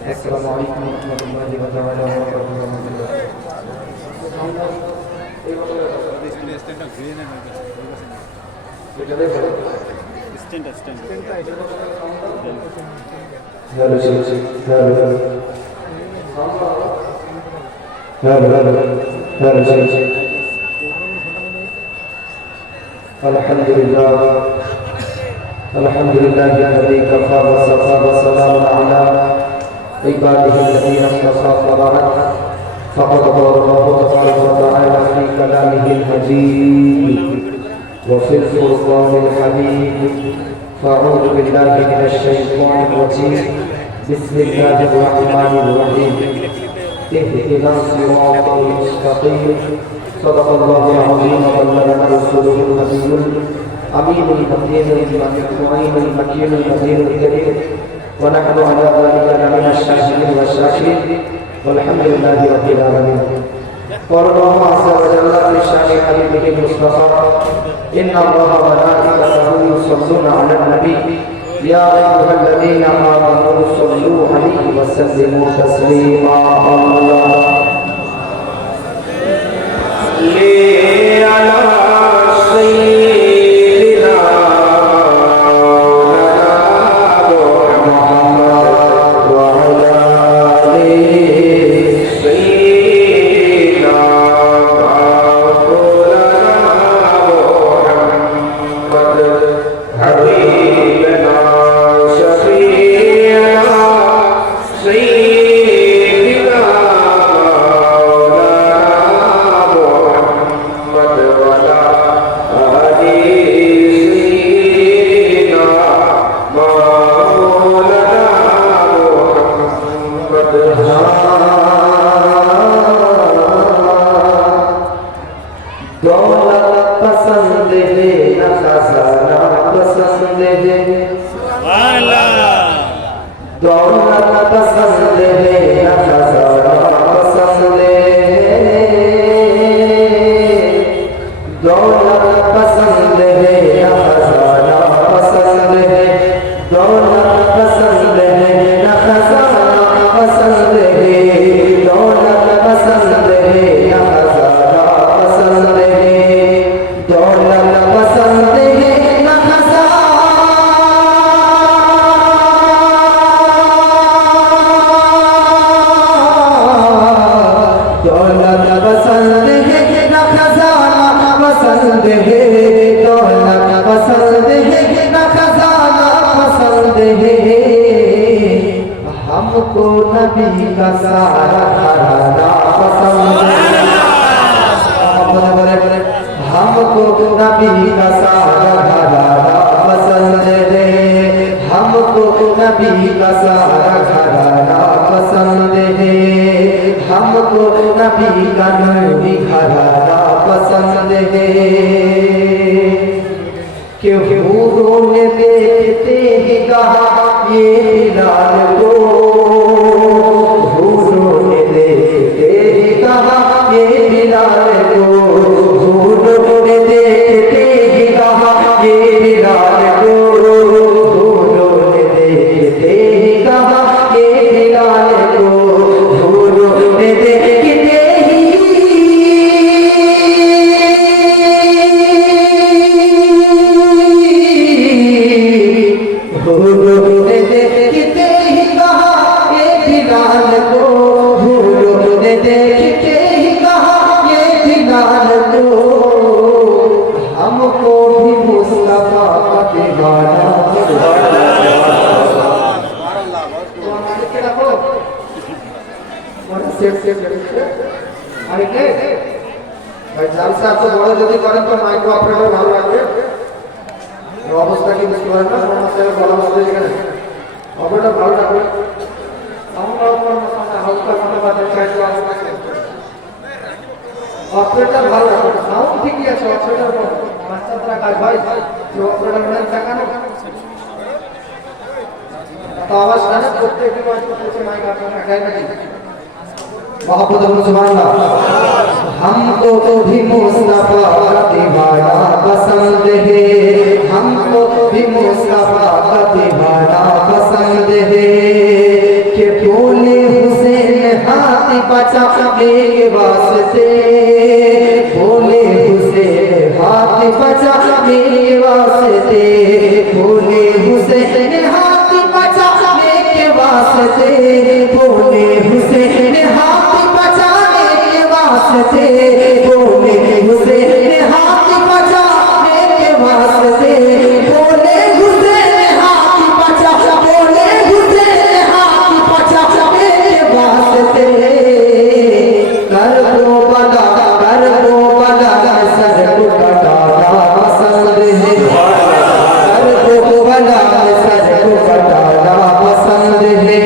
السلام عليكم ورحمة الله تعالى وبركاته. الحمد لله الذي كفى وصفى وسلام على عباده الذين اصطفى وبعد فقد قال الله تبارك وتعالى في كلامه المجيد وفي الفرقان الحميد فاعوذ بالله من الشيطان الرجيم بسم الله الرحمن الرحيم اهدنا الصراط المستقيم صدق الله العظيم وبلغنا رسوله النبي أمين المتين المعين المكين المدين الكريم ونحن على ذلك من الشاكرين والشاكرين والحمد لله رب العالمين. قال الله عز وجل في شان حبيبه المصطفى إن الله وملائكته يصلون على النبي يا أيها الذين آمنوا صلوا عليه وسلموا تسليما. الله صل على हमको नबी का सारा घराना पसंद है। हमको नबी का सारा घराना पसंद है। हमको नबी का सारा घराना पसंद है। हमको नबी का नूरी घराना पसंद है। क्यों ने देखते ही कहा ये बिलाल को, भूलों ने देखते ही कहा ये बिलाल को, भूलों ने देखते ही कहा ये बिलाल को, भूलों ने देखते ही कहा ये बिलाल को, भूलों ने देखते বড় যদি করেন তো মাইক্রো অপারেটর ভালো লাগবে। অবস্থা কি বুঝতে পারেন না, সমস্যা বলা হবে এখানে অপারেটর ভালো লাগবে। অপারেটর ভালো লাগবে, সাউন্ড ঠিকই আছে। অপারেটর মাস্টাররা কাজ ভাই যে অপারেটর মানে দেখানো তো আওয়াজ না করতে একটু মাইক আপনারা কাটাই নাকি मोहब्बत सुभान अल्लाह। हमको तो भी मुस्तफा का दीवाना पसंद है। हमको तो भी मुस्तफा का दीवाना पसंद है कि फूल बचाने के वास्ते, बोले हुसैन हाथ बचाने के वास्ते, बोले हुसैन हाथ बचाने के वास्ते, बोले हुसैन हाथ बचाने के वास्ते, बोले हुसैन हाथ बचाने के वास्ते, बोले हुसैन हाथ बचा, बोले हुसैन हाथ बचाने के वास्ते, कर दो बला सर को कटाना पसंद है, कर दो बला सर को कटाना पसंद है,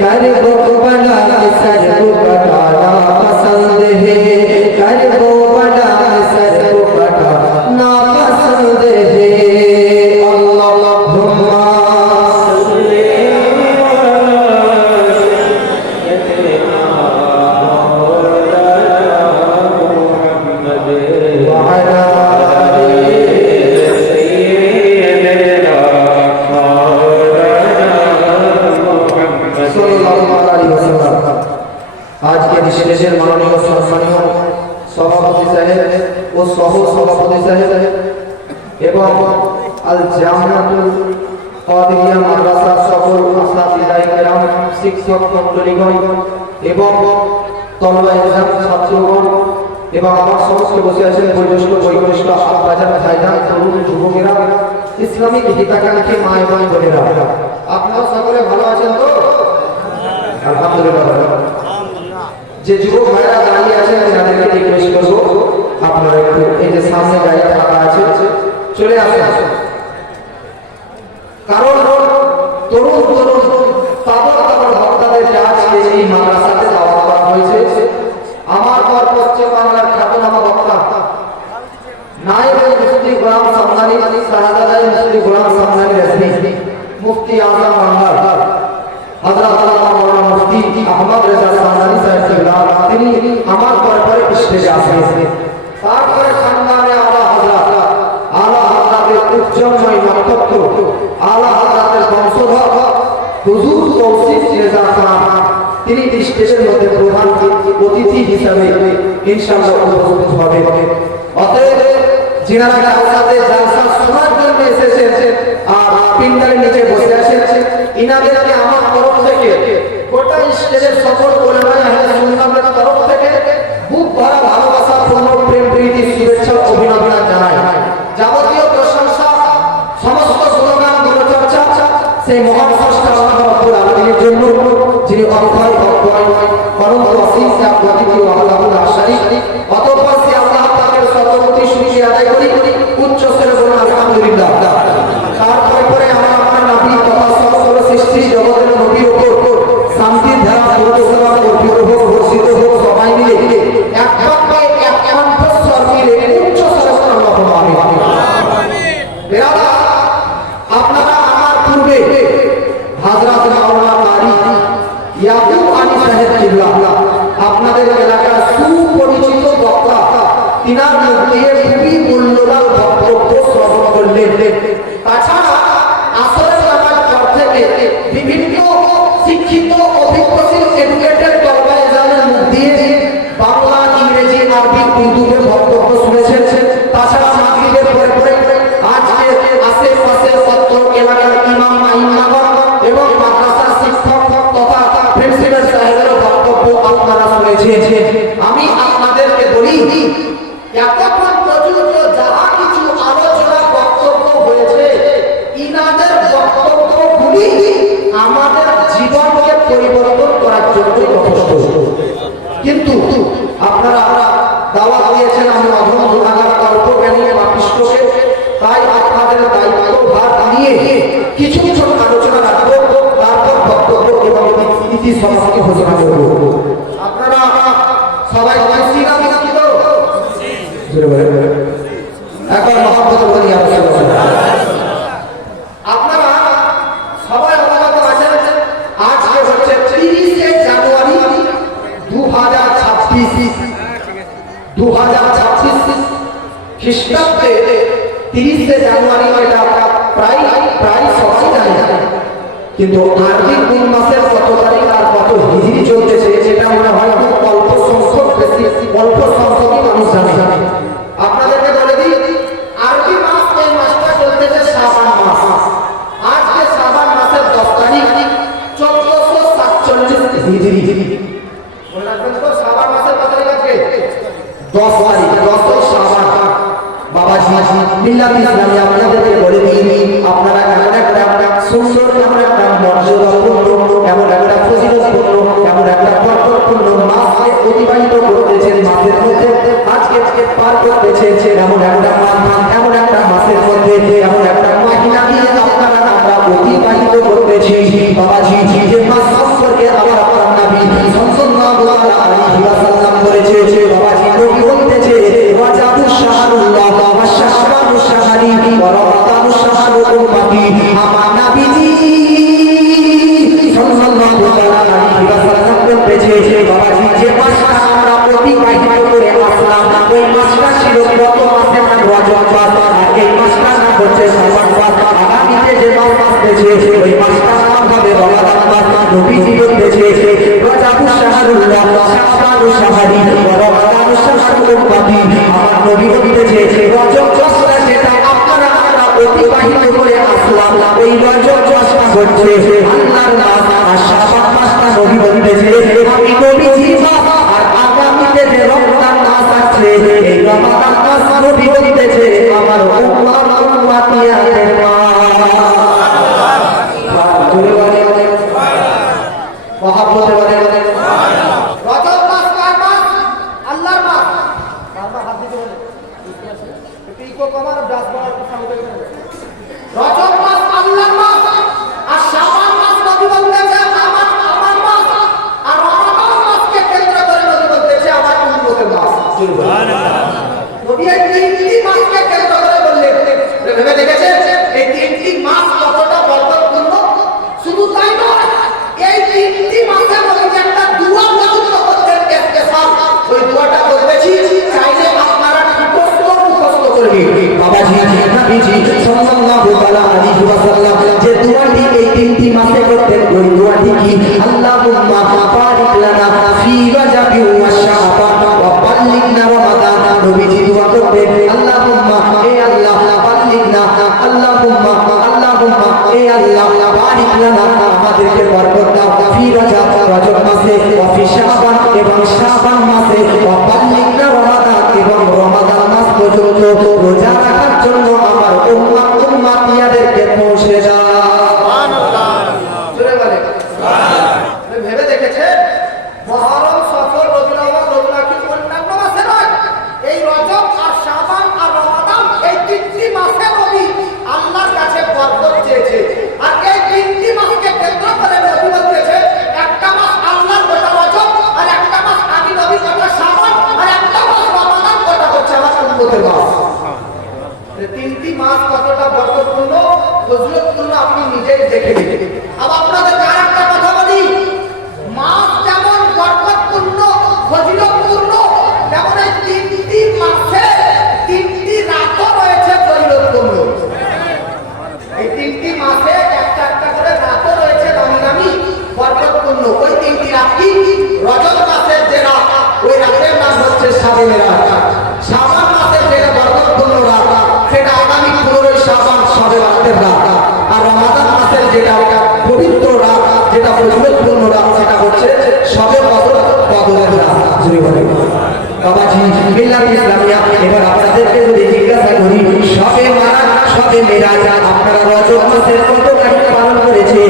कर दो बला सर को कटाना पसंद है, कर दो बला सर को कटाना पसंद है। अल्लाहुम्मा सल्ली वअला आज के विशेषের মাননীয় সম্মানীয় সভাপতি সাহেব ও সহ সভাপতি সাহেব এবং আল জামিয়াতুল কাদিরিয়া মাদ্রাসার সকল আসাতিজায়ে কেরাম, শিক্ষক মণ্ডলীগণ এবং তলবা ইলজাম ছাত্রগণ এবং আমার সমস্ত বসে আছেন বয়োজ্যেষ্ঠ বয়োজ্যেষ্ঠ আব্বাজান ভাইজান তরুণ যুবকেরা, ইসলামিক হিতাকাঙ্ক্ষী মা এবং বোনেরা, আপনারা সকলে ভালো আছেন তো? আলহামদুলিল্লাহ। যে যুবক ভাইরা দাঁড়িয়ে আছেন আমি তাদেরকে রিকোয়েস্ট করবো আপনারা একটু এই যে সামনে জায়গা ফাঁকা আছে চলে আসুন, কারণ তরুণ তরুণ তাবড় তাবড় ভক্তদেরকে আজকে এই মাদ্রাসাতে দাওয়াত করা হয়েছে। আমার পর পশ্চিম বাংলার খ্যাতনামা বক্তা নায়েব মুফতি গোলাম সামনানি শাহাদাত মুফতি গোলাম সামনানি রেজভী, মুফতি আজম বাংলার হযরত আল্লামা মাওলানা মুফতি আহমদ রেজা সামনানি সাহেব কিবলা, তিনি আমার পরে স্টেজে আসেন। তারপরে খানদানে আলা হযরতের উজ্জ্বলময় নক্ষত্র, আলা হযরতের বংশধর হুজুর তৌসিফ রেজা খান, তিনি স্টেজের মধ্যে প্রধান অতিথি হিসাবে ইনশাআল্লাহ উপস্থিত হবেন। অতএব যিনারা জালসাতে জালসা শোনার জন্য এসেছেন আর পিন্ডারের নিচে বসে আছেন, ইনাদেরকে আমার তরফ থেকে গোটা স্টেজের সকল ওলামায়ে আহলে সুন্নাতের তরফ থেকে বুক ভরা ভালোবাসা, পূর্ণ প্রেম প্রীতি, শুভেচ্ছা অভিনন্দন জানাই। যাবতীয় প্রশংসা, সমস্ত গুণগান গুণচর্চা সেই মহান স্রষ্টা আল্লাহ রাব্বুল আলামিনের জন্য, যিনি অক্ষয় অক্ষয় অনন্ত অসীম অদ্বিতীয় আল্লাহুল আশারিক। অতঃপর সে আল্লাহ পাকের সর্বপ্রতি শুকরিয়া আদায় করি, উচ্চ স্বরে বলুন আলহামদুলিল্লাহ। তারপরে আমার নবী তথা সকল সৃষ্টি জগতের নবীর উপর শান্তির ধারা সর্বসাধারণ অর্পিত হোক, বর্ষিত হোক, সবাই মিলে এক বাক্যে এক কণ্ঠস্বর মিলে উচ্চ স্বরে বলুন আল্লাহুম্মা আমিন। বেরাদা, আপনারা আমার পূর্বে হযরত মাওলানা কারি ইয়াকুব আলী সাহেব কিবলা, আপনাদের এলাকার সুপরিচিত বক্তা, তিনার মুখ দিয়ে খুবই মূল্যবান বক্তব্য শ্রবণ করলেন। তাছাড়া আসরের নামাজ পর থেকে বিভিন্ন শিক্ষিত অভিজ্ঞশীল এডুকেটেড তলবা ইলজামের মুখ দিয়ে বাংলা, ইংরেজি, আরবি, উর্দুতে বক্তব্য শুনেছেন। তাছাড়া মাগরিবের পরে আজকে আশেপাশে অত্র এলাকার ইমাম মাইমাগণ এবং মাদ্রাসার শিক্ষক তথা প্রিন্সিপাল সাহেবের বক্তব্য আপনারা শুনেছেন। আমি আপনাদেরকে বলি, এতক্ষণ পর্যন্ত যাহা কিছু আলোচনা বক্তব্য হয়েছে, ইনাদের বক্তব্যগুলি আমাদের জীবনকে পরিবর্তন করার জন্য যথেষ্ট। কিন্তু আপনারা দাওয়াত দিয়েছেন আমি অধম গুনাহগার অল্পজ্ঞানী পাপিষ্ঠকে, তাই আপনাদের দায়িত্বভার নিয়ে কিছু কিছু আলোচনা রাখবো, তারপর বক্তব্য এবং ইতি সমাপ্তি ঘোষণা করব। আপনারা সবাই খুশি না দুঃখিত? একবার মহব্বত করি আপনারা সবাই অবগত আছেন, আজকে হচ্ছে 30শে জানুয়ারি 2026 খ্রিস্টাব্দে 30শে জানুয়ারি, এটা প্রায় সবাই জানে, কিন্তু আরবি কোন মাসের কত তারিখ আর কত হিজরি চলতেছে সেটা মনে হয় হিজরি। মনে রাখবেন তো শাবান মাসের কত তারিখ আজকে? 10 তারিখ, 10 শাবান। বাবাজি মিল্লাত ইসলামী আপনাদেরকে বলে দিই, আপনারা এমন একটা সুন্দর, এমন একটা মর্যাদাপূর্ণ, এমন একটা ফজিলতপূর্ণ, এমন একটা বরকতপূর্ণ মাসকে অতিবাহিত করতেছেন। মাসের মধ্যে আজকে পার করতেছেন এমন একটা মাস, এমন একটা মাসের মধ্যে এমন একটা মহিনা দিয়ে আপনারা আমরা অতিবাহিত করতেছি। বাবাজি যে মাস সম্পর্কে আমার আপনার নবী সাল্লাল্লাহু আলাইহি ওয়াসাল্লাম বলেছে, বাবাজি নবী বলতেছে রাজাবুশ শাহরুল্লাহ ওয়া শাহবানুশ শাহরি ওয়া রমাদানুশ শাহরুল উম্মতি। আমার নবীজি সাল্লাল্লাহু আলাইহি ওয়াসাল্লাম বলতেছে, বাবাজি যে মাসটা আমরা অতিবাহিত করে আসলাম ওই মাসটা ছিল গত মাসের নাম রজব মাস, আর এই মাসটার নাম হচ্ছে শাবান মাস। আগামীতে যে মাস আসতেছে ওই মাসটার নাম হবে রমাদান মাস। নবীজি বলতেছে রাজাবুশ শাহরুল্লাহ ওয়া শাহবানুশ শাহরি ওয়া রমাদানুশ শাহরুল উম্মতি। আমার নবী বলতেছে রজব মাসটা যেটা আপনারা আমরা অতিবাহিত করে আসলাম এই রজব মাসটা হচ্ছে আল্লাহর মাস। আর শাবান মাসটা নবী বলতেছে আমি নবীজি মাস। আর আগামীতে যে রমজান মাস আছে এই রমাদান মাস নবী বলতেছে আমার উম্মাহ উম্মাতিয়াদের মাস। জোরে বলে মহব্বতে বলে রজব মাস কার মাস? আল্লাহর মাস। বারবার হাত দিতে বলে ইকো কমার ব্রাশ করার সামনে রজব মাস আল্লাহর মাস। আর শাবান মাস নবী বলতেছে আমার মাস। আর রমাদান মাসকে কেন্দ্র করে নবী বলতেছে আমার উম্মতের মাস। সুবহানাল্লাহ। নবী এই তিনটি মাসকে কেন্দ্র করে বললেন। ভেবে দেখেছেন এই তিনটি মাস কতটা বরকতপূর্ণ? শুধু তাই নয়, এই তিনটি মাসের মধ্যে একটা দোয়া পর্যন্ত করতেন ইস্তেগফার। ওই দোয়াটা বলতেছি, চাইলে আপনারা মুখস্থ করবেন। বাবাজি নবীজি সাল্লাল্লাহু আলাইহি ওয়াসাল্লাম যে দোয়াটি এই তিনটি মাসে করতেন ওই দোয়াটি কি? আল্লাহুম্মা বারিক লানা ফি রাজাবি ওয়া শাবান ওয়া বাল্লিগনা রমাদান। নবীজি দোয়া করতেন আল্লাহুম্মা এ আল্লাহ বাল্লিগনা, আল্লাহুম্মা এ আল্লাহ বারিক লানা আমাদেরকে বরকত দাও ফি রজব মাসে ওয়া ফি শাবান এবং শাবান মাসে ওয়া বাল্লিগনা রমাদান এবং রমাদান মাস পর্যন্ত রোজা রাখার জন্য আমার উম্মাহ উম্মাতিয়াদেরকে পৌঁছে দাও। সুবহানাল্লাহ। জোরে বলে সুবহানাল্লাহ। ভেবে দেখেছেন মুহররম, সফর, রবিউল আউয়াল, রবিউল আখির অন্যান্য মাসে নয়, এই রজব আর শাবান আর রমাদান এই তিনটি মাসে নবী আল্লাহর কাছে বরকত চেয়েছে। আর এই তিনটি মাসকে কেন্দ্র করে নবী বলতেছে একটা মাস আল্লাহর গোটা রজব, আর একটা মাস আমি নবী গোটা শাবান, আর একটা মাস রমাদান গোটা হচ্ছে আমার উম্মতের মাস। এই তিনটি মাস কতটা বরকতপূর্ণ ফজিলতপূর্ণ আপনি নিজেই দেখে নিন। আবার আপনাদের আরেকটা কথা বলি, মাস যেমন বরকতপূর্ণ ফজিলতপূর্ণ তেমন এই তিনটি মাসে তিনটি রাতও রয়েছে ফজিলতপূর্ণ। এই তিনটি মাসে একটা একটা করে রাতও রয়েছে দামি দামি বরকতপূর্ণ। ওই তিনটি রাত কি? রজব মাসের যে রাত ওই রাতের নাম হচ্ছে শাবে মেরাজ। শাবান মাসের যেটা বরকতপূর্ণ রাত সেটা আগামী 15 শাবান শাবে রাতের রাত। আর রমাদান মাসের যেটা পবিত্র রাত যেটা ফজিলতপূর্ণ রাত সেটা হচ্ছে শাবে কদরের রাত। জুড়ে বলে বাবাজি মিল্লাত ইসলামিয়া। এবার আপনাদেরকে যদি জিজ্ঞাসা করি শাবে মারাজ শাবে মেরাজ আপনারা রজব মাসের কত তারিখ পালন করেছে?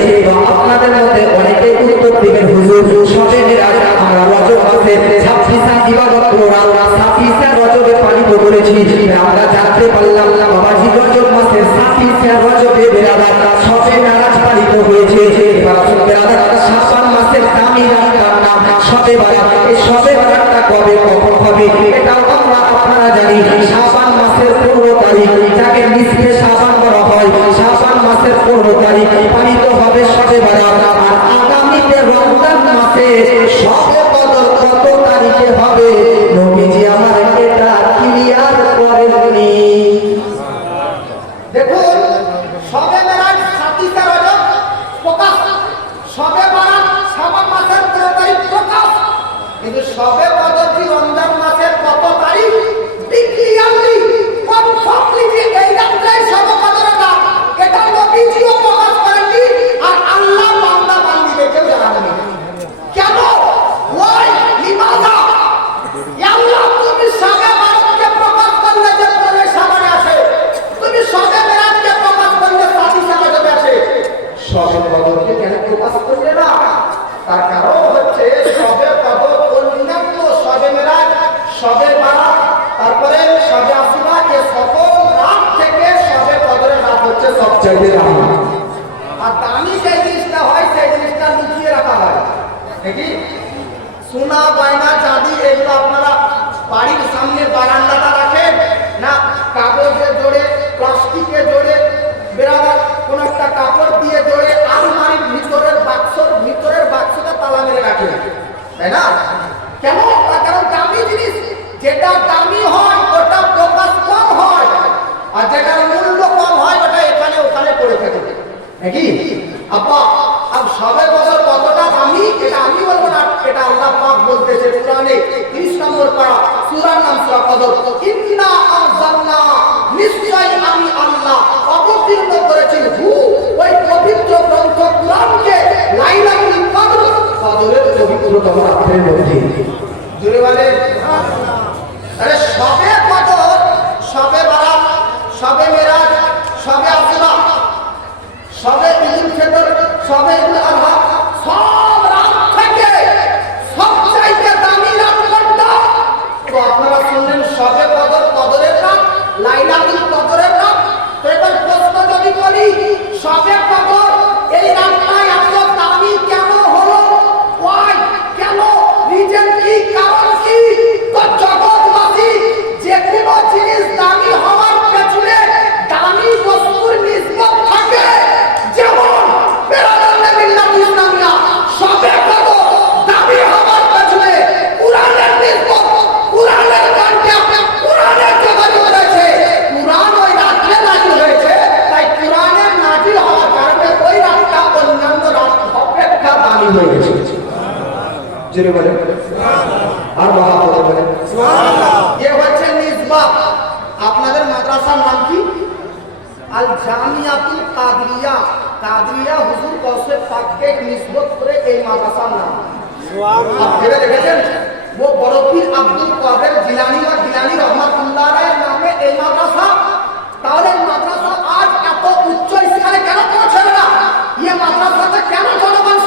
আপনাদের মধ্যে অনেকেই উত্তর দিবেন হুজুর শাবে মেরাজ আমরা রজব মাসের 26 ইবাদত রাত 27 রজবে পালিত করেছি। আমরা জানতে পারলাম না বাবাজি রজব মাসের 27 রজবে বেরাত শাবে মেরাজ পালিত হয়েছে। এবার বেরাত শাবান মাসের দামি রাতটার নাম শাবে বারাত। এই শাবে বারাতটা কবে কখন হবে এটাও আমরা আপনারা জানি। শাবান মাসের 15 তারিখ যাকে নিসফে শাবান বলা হয়, শাবান মাসের 15 তারিখ পালিত হবে শাবে বারাত। আর আগামীতে রমজান মাসে শাবে কদর কত তারিখে হবে নবীজি আমার এটা ক্লিয়ার করেননি। দেখুন শাবে মেরাজ 27 রজব প্রকাশ, শাবে বারাত শাবান মাসের 15 তারিখ প্রকাশ, কিন্তু শাবে কদর কি রমজান মাসের কত তারিখ ক্লিয়ারলি কনফার্মলি যে এই রাতটাই শাবে কদরের রাত এটা নবীজিও প্রকাশ করেননি। আর আল্লাহ বান্দা বান্দীদেরকেও জানাননি। কেন? নাকি? সোনা গয়না চাঁদি এগুলো আপনারা বাড়ির সামনে বারান্দাটা রাখেন না কাগজে জোড়ে, প্লাস্টিকে জোড়ে, বেরাদার কোন একটা কাপড় দিয়ে জোড়ে আলমারির ভিতরের বাক্সটা তালা মেরে রাখেন, তাই না? কেন? কারণ দামি জিনিস যেটা দামি হয় ওটা প্রকাশ কম হয়, আর যেটার মূল্য কম হয় ওটা এখানে ওখানে পড়ে থাকে, নাকি? আব্বা আর সবে বছর কতটা দামি এটা আমি বলবো না, এটা আল্লাহ পাক বলতেছে কোরআনে 30 নম্বর পারা সূরার নাম সূরা কদর, ইন্না আনজালনা, নিশ্চয় আমি আল্লাহ অবতীর্ণ করেছি ওই পবিত্র গ্রন্থ কোরআনকে লাইলাতুল কদর, কদরের পবিত্রতম রাতের মধ্যে। জোরে বলেন সুবহানাল্লাহ। আরে সবে কদর, সবে বারাত, সবে মেরাজ, সবে আসরা, সবে ঈদুল ফিতর, সবে ঈদুল আযহা, সব রাত থেকে সবচাইতে দামি রাত কোনটা? তো আপনারা শুনলেন সবে কদর, কদরের রাত, লাইলাতুল কদরের রাত। তো এবার প্রশ্ন যদি করি সবে কদর এই রাতটা এত দামি কেন হলো? ওয়াই, কেন? রিজন কি? কারণ কি? তো জগৎবাসী যে কোনো জিনিস দামি হওয়ার পেছনে দামি বস্তুর নিসবত থাকে। যেমন সবে কদর দামি হওয়ার পেছনে কুরআনের নিসবত, কুরআনের গানকে কুরআনের যোগাযোগ রয়েছে। কুরআন ওই রাতে নাজিল হয়েছে, তাই কুরআনের নাজিল হওয়ার কারণে ওই রাতটা অন্যান্য রাত অপেক্ষা দামি হয়ে গেছে। জোরে বলেন সুবহানাল্লাহ। আর বাবা বলেন সুবহানাল্লাহ। এ হচ্ছে নিসবত। আপনাদের মাদ্রাসার নাম কি? আল জামিয়াতুল কাদরিয়া। কাদরিয়া হুজুর কৌসে পাককে নিসবত করে এই মাদ্রাসার নাম। সুবহানাল্লাহ। আপনারা দেখেছেন वो बड़ो पीर আব্দুল কাদের জিলানী বা জিলানী রহমাতুল্লাহ আলাইহির নামে এই মাদ্রাসা। তাহলে মাদ্রাসা আজ এত উচ্চ স্থানে কেন পৌঁছাবে না? এই মাদ্রাসাতে কেন জনগণ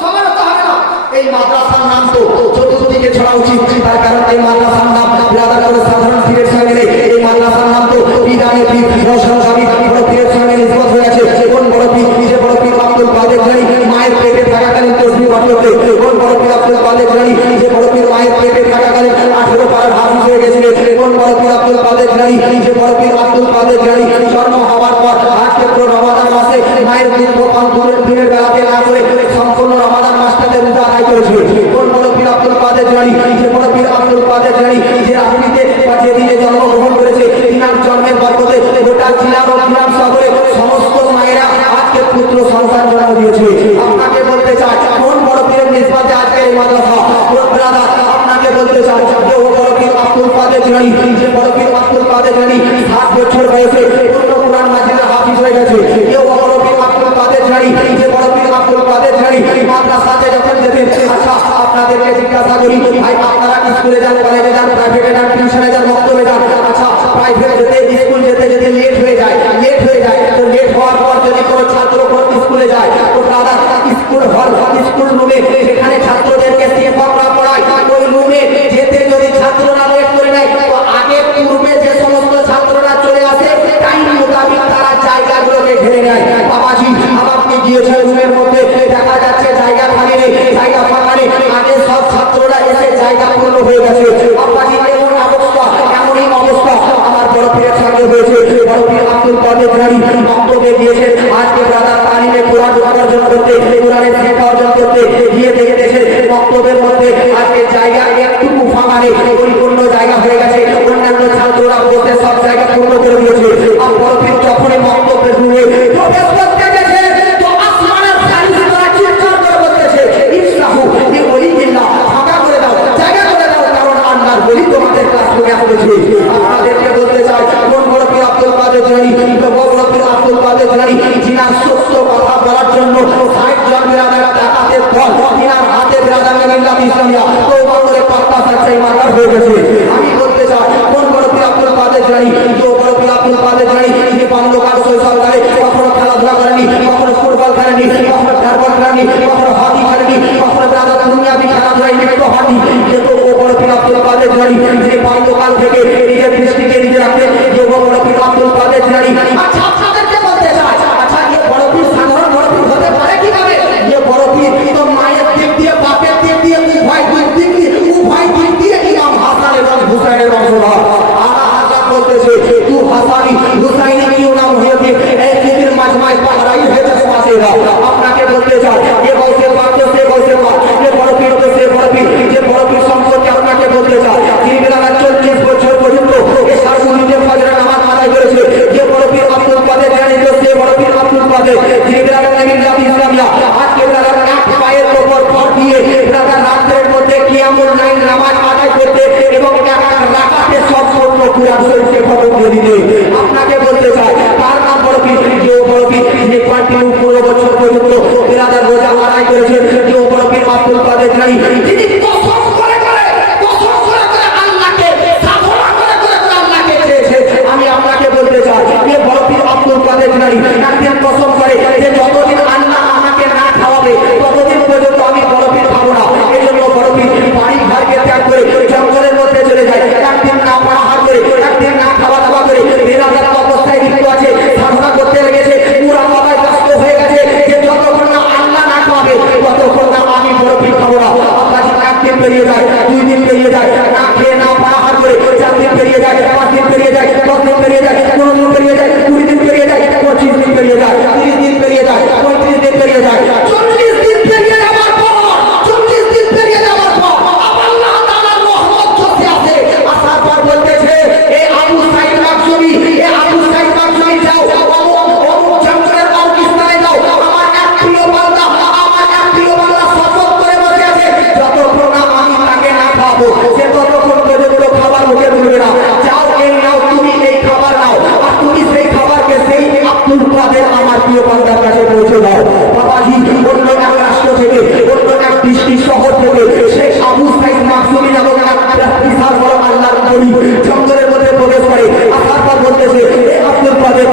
সমানত হবে না? এই মাদ্রাসার নাম তো চতুর্দিকে ছড়া উচিত, তার কারণ এই মাদ্রাসার নাম ব্রাদার করে সাধারণ পীরের সঙ্গে নেই। এই মাদ্রাসার নাম তো বিদানে পীর রওশন সাবিত বড় পীরের সঙ্গে নিসবত হয়ে আছে। কোন বড় পীর? নিজে বড় পীর আব্দুল কাদের জিলানী মায়ের পেটে থাকাকালীন তসবিহ পাঠ করতে। কোন বড় পীর আব্দুল কাদের জিলানী নিজে বড় পীর মায়ের পেটে থাকাকালীন 18 পারার হাফিজ হয়ে গেছিলেন। কোন বড় পীর আব্দুল কাদের জিলানী নিজে বড় পীর আব্দুল কাদের জিলানী জন্ম হওয়ার পর আজ ক্ষেত্র রমাদান মাসে মায়ের দুধ পান দিনের বেলাতে না করে সম্পূর্ণ রমাদান মাসটাতে রোজা আদায় করেছিল। কোন বড় পীর আব্দুল কাদের জিলানী নিজে বড় পীর আব্দুল কাদের জিলানী যে রাজনীতিতে বা যে দিনে জন্মগ্রহণ করেছে, তিনার জন্মের বরকতে গোটা জেলা ও গ্রাম শহরে সমস্ত মায়েরা আজকে পুত্র সন্তান জন্ম দিয়েছে। আপনাকে বলতে চাই কোন বড় পীরের নিসবতে আজকে এই মাদ্রাসা? আপনাকে বলতে চাই যে ও বড় পীর আব্দুল কাদের জিলানী যে বড় পীর আব্দুল কাদের জিলানী 7 বছর বয়সে পূর্ণ কুরআন মাজিদের হাফিজ হয়ে গেছে। এ ও বড় পীর আব্দুল কাদের জিলানী যে বড় পীর আব্দুল কাদের জিলানী মাদ্রাসাতে যখন যেতেন, আচ্ছা আপনাদেরকে জিজ্ঞাসা করি ভাই, আপনারা স্কুলে যান, কলেজে যান, প্রাইভেটে যান, টিউশনে যান, মক্তবে যান, আচ্ছা প্রাইভেট যেতে স্কুল যেতে যেতে লেট হয়ে যায়, তো লেট হওয়ার পর যদি কোনো ছাত্র কোনো স্কুলে যায়, তো দাদা স্কুল হল স্কুল রুমে যেখানে ছাত্রদেরকে শিক্ষকরা পড়ায় ওই রুমে যেতে যদি ছাত্ররা লেট করে নেয়, তো আগে পূর্বে যে সমস্ত ছাত্ররা চলে আসে টাইম মোতাবেক তারা জায়গাগুলোকে ঘিরে নেয়। বাবাজি আপনি গিয়েছেন রুমের মধ্যে, দেখা যাচ্ছে জায়গা খালি নেই, জায়গা ফাঁকা নেই, আগে সব ছাত্ররা এসে জায়গা পূর্ণ হয়ে গেছে। বাবাজি এমন অবস্থা, এমনই অবস্থা আমার বড় পীরের সঙ্গে হয়েছে। বড় পীর আব্দুল কাদের জিলানী বক্তব্যে দিয়েছেন আজকে ব্রাদার তালিমে কোরআন অর্জন করতে, কোরআনের শিক্ষা অর্জন করতে গিয়ে দেখে দেখে বক্তব্যের মধ্যে আজকে জায়গা একটুকু ফাঁকা নেই, পরিপূর্ণ জায়গা হয়ে গেছে। অন্যান্য ছাত্ররা বসে সব জায়গা পূর্ণ করে দিয়েছে। আর বড় পীর যখনই বক্তব্যের রুমে প্রবেশ করতে গেছে, তো আসমানের সারিরা চিৎকার করে বলতেছে ইসলাহু লি ওয়ালিল্লাহ, ফাঁকা করে দাও, জায়গা করে দাও, কারণ আল্লাহর ওলি তোমাদের ক্লাসরুমে আসছে। আপনাদেরকে বলতে চাই কোন বড় পীর আব্দুল কাদের জিলানী, বড় পীর আব্দুল কাদের জিলানী যিনার সত্য কথা বলার জন্য 60 জন বিরাদার ডাকাতের দল তিনার হাতে বিরাদার মিল্লাত ইসলামিয়া তওবা করে পাক্কা সাচ্চাই মার্কার হয়ে গেছে। আমি বলতে চাই কোন বড় পীর আব্দুল কাদের জিলানী, বড় পীর আব্দুল কাদের জিলানী যে বাল্যকাল শৈশবকালে কখনো খেলাধুলা করেনি, কখনো ফুটবল খেলেনি, কখনো ব্যাটবল খেলেনি, কখনো হকি খেলেনি, কখনো ব্রাদার দুনিয়াবি খেলাধুলায় লিপ্ত হয়নি। যেহেতু ও বড় পীর আব্দুল কাদের জিলানী যে বাল্যকাল থেকে নিজের দৃষ্টিকে নিজে রাখতেন, যে বড় পীর আব্দুল কাদের জিলানী। আচ্ছা আপনাদেরকে বলতে চাই, আচ্ছা বড় পীর সাধারণ বড় পীর হতে পারে কিভাবে? যে বড় পীর তো মায়ের দিক দিয়ে বাপের পেরিয়ে যায়, 2 দিন পেরিয়ে যায়, না খেয়ে না পাহাড় করে 4 দিন পেরিয়ে যায়, 5 দিন পেরিয়ে যায়, 10 দিন পেরিয়ে যায়, 15 দিন পেরিয়ে যায়, 20 দিন পেরিয়ে যায়, 25 দিন পেরিয়ে যায়, 30 দিন পেরিয়ে যায়, 35 দিন পেরিয়ে যায়, 40 দিন পেরিয়ে যাওয়ার পর 40 দিন পেরিয়ে যাওয়ার পর আল্লাহ তাআলার রহমত চলতে আসে। আসার পর বলতেছে এ আবু সাইদ মাকসুমি, এ আবু সাইদ মাকসুমি যাও অমুক জঙ্গলের পাকিস্তানে যাও, আমার এক প্রিয় বান্দা শপথ করে বসে আছে যতক্ষণ না আমি তাকে না খাবো সে ততক্ষণ পর্যন্ত খাবার মুখে তুলবে না। যাও এই নাও, তুমি এই খাবার নাও, আর তুমি সেই খাবারকে সেই আব্দুল কাদের আমার প্রিয় বান্দার কাছে পৌঁছে দাও। বাবাজি অন্য এক রাষ্ট্র থেকে, অন্য এক ডিস্ট্রিক্ট শহর থেকে সেই আবু সাইদ মাকসুমি নামক এক বিশাল বড় আল্লাহর নবী জঙ্গলের মধ্যে প্রবেশ করে। আসার পর বলতেছে এ আব্দুল কাদের,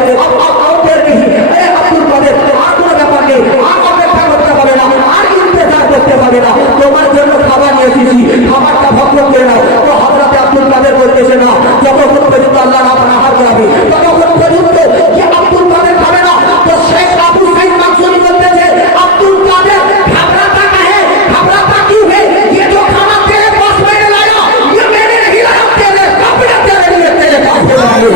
আব্দুল কাদের আর কোনো ব্যাপার নেই, আর অপেক্ষা করতে পারে না, আর ইন্তজার করতে পারে না, তোমার জন্য খাবার নিয়ে এসেছি, খাবারটা ভক্ত করে নাও। তো হযরত আব্দুল কাদের বলতেছে না, যতক্ষণ পর্যন্ত আল্লাহ না আহার করাবে ততক্ষণ পর্যন্ত যে আব্দুল কাদের খাবে না। তো শেখ আবু সাইদ মাকসুমি বলতেছে আব্দুল কাদের घबराता काहे, घबराता क्यों है, ये जो खाना तेरे पास मैंने लाया ये मैंने नहीं लाया, तेरे कपड़े तेरे लिए तेरे पास लाया।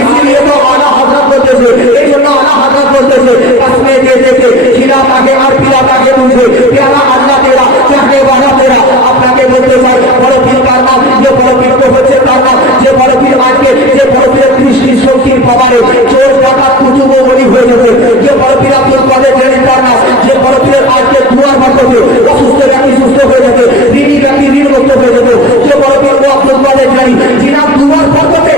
इसलिए तो आला हजरत बोलतेছে, এই জন্য आला हजरत बोलतेছে कसमे दे देते खिलाता के और पिलाता के मुझे प्यारा अल्लाह तेरा चाहने वाला तेरा। আপনাকে বলতে চাই বড় পীর কার নাম, যে বড় পীর তো হচ্ছে তার নাম, যে বড় পীর আজকে যে বড় পীরের দৃষ্টি শক্তির পাওয়ারে চোর ডাকাত কুতুব বলি হয়ে যেত, যে বড় পীর আব্দুল কাদের জেনে তার নাম, যে বড় পীরের আজকে দুয়ার মাধ্যমে অসুস্থ ব্যক্তি সুস্থ হয়ে যেত, ঋণী ব্যক্তি ঋণ মুক্ত হয়ে যেত, যে বড় পীর আব্দুল কাদের জানি যিনার দুয়ার মাধ্যমে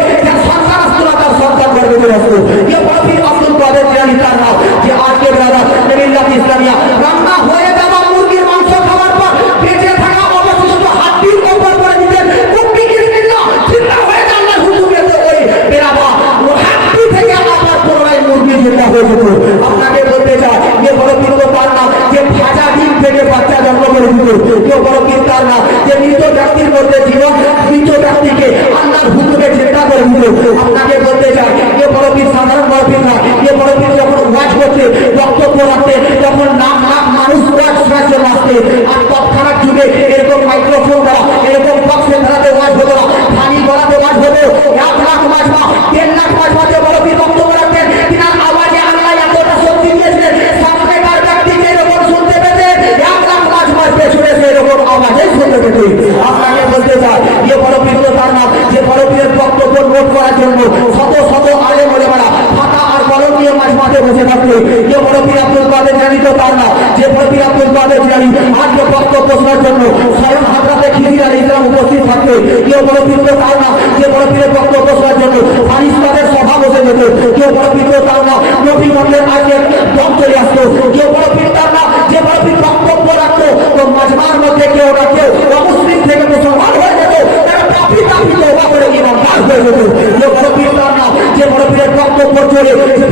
সন্তান আসতো না তার সন্তান গর্ভে আসতো, যে বড় পীর আব্দুল কাদের জানি তার নাম। যে আজকে ব্রাদার মিল্লাত ইসলামিয়া রান্না হয়ে যাওয়া মুরগির মাংস খাওয়ার পর বেঁচে থাকা অবশিষ্ট হাড্ডির উপর করে দিতেন কুকি কিসমিল্লাহ জিন্দা হয়ে যাওয়ার হুকুমে তো ওই বেরাবা ও হাড্ডি থেকে আবার পুনরায় মুরগি জিন্দা হয়ে যেত। আপনাকে বলতে চাই যে বড় পীর তার নাম, যে ভাজা ডিম থেকে বাচ্চা জন্ম করে দিত, যে বড় পীর তার নাম, যে মৃত ব্যক্তির মধ্যে জীবন মৃত ব্যক্তিকে আল্লাহর হুকুমে জিন্দা করে দিত। আপনাকে বলতে চাই যে বড় পীর সাধারণ বড় পীর না, যে বড় পীর যখন ওয়াজ করতে বক্তব্য রাখতে তখন লাখ লাখ মানুষ ওয়াজ শুনতে আসতে, আর তৎক্ষণাৎ যুগে এরকম মাইক্রোফোন দ্বারা এরকম বক্সের ধারাতে ওয়াজ হতো না, ফানি গলাতে ওয়াজ হতো। 1 লাখ মাজমা 1.5 লাখ মাজমাতে বড় পীর বক্তব্য রাখতেন, তিনার আওয়াজে আল্লাহ এতটা শক্তি দিয়েছিলেন সামনেকার ব্যক্তিকে এরকম শুনতে পেতে 1 লাখ মাজমার পেছনে এরকম আওয়াজে শুনতে পেতে। আপনাকে বলতে চাই যে বড় পীর তার নাম, যে বড় পীরের বক্তব্য নোট করার জন্য শত শত আলেম ওলামারা খাতা আর কলম নিয়ে মাঝমাঠে বসে থাকতো। যে বড় পীর আব্দুল কাদের জানি তো তার নাম, যে বড় পীর আব্দুল কাদের জানি আজকে বক্তব্য শোনার জন্য স্বয়ং হযরতে খিজির আলাইহিস সালাম উপস্থিত থাকতো। কেউ বড় পীর তার নাম, যে বড় পীরের বক্তব্য শোনার জন্য ফারিস্তাদের সভা বসে যেত। কেউ বড় পীর তার নাম, নবী মন্দিরের আজকে দম চলে আসতো। কেউ বড় পীর তার নাম, যে বড় পীর বক্তব্য রাখতো তো মাঝমার মধ্যে কেউ না কেউ অমুসলিম থেকে মুসলমান হয়ে যেত, তারা কাফি কাফি তওবা করে ইমানদার হয়ে যেত। যে বড় পীর তার নাম, যে বড় পীরের বক্তব্য চলে, যে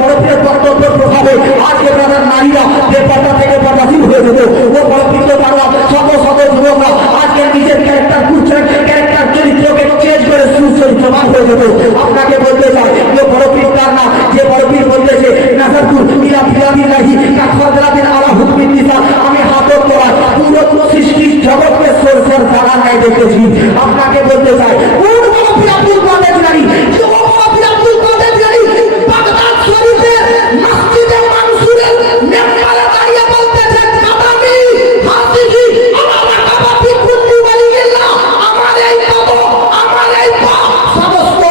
বড় পীরের বক্তব্যের প্রভাবে আজকে তাদের নারীরা যে পর্দা থেকে পর্দাশীল হয়ে যেত। ও বড় পীর তার নাম, শত শত যুবকরা আজকে নিজের ক্যারেক্টার খুঁজছেন, ক্যারেক্টার চরিত্রকে চেঞ্জ করে সুচরিত্রবান হয়ে যেত। আপনাকে বলতে চাই যে বড় পীর তার নাম, যে বড় পীর বলতেছে নাসারতুল ইলা ফিলাদিল্লাহি কাফারাতিন আলা হুকমিন নিসা, আমি হাতত করা পুরো সৃষ্টি জগৎকে সরসর জানা নাই দেখেছি। আপনাকে বলতে চাই কোন বড় পীর আব্দুল কাদের জানি, যে বড় পীর আব্দুল কাদের জানি বাগদাদ শরীফে মসজিদে মানসুরের মেম্বারে দাঁড়িয়ে বলতেছে কাদামি হাসিজি আল্লাহ কাবাতি কুল্লি ওয়ালিল্লাহ, আমার এই কদম আমার এই পা সমস্ত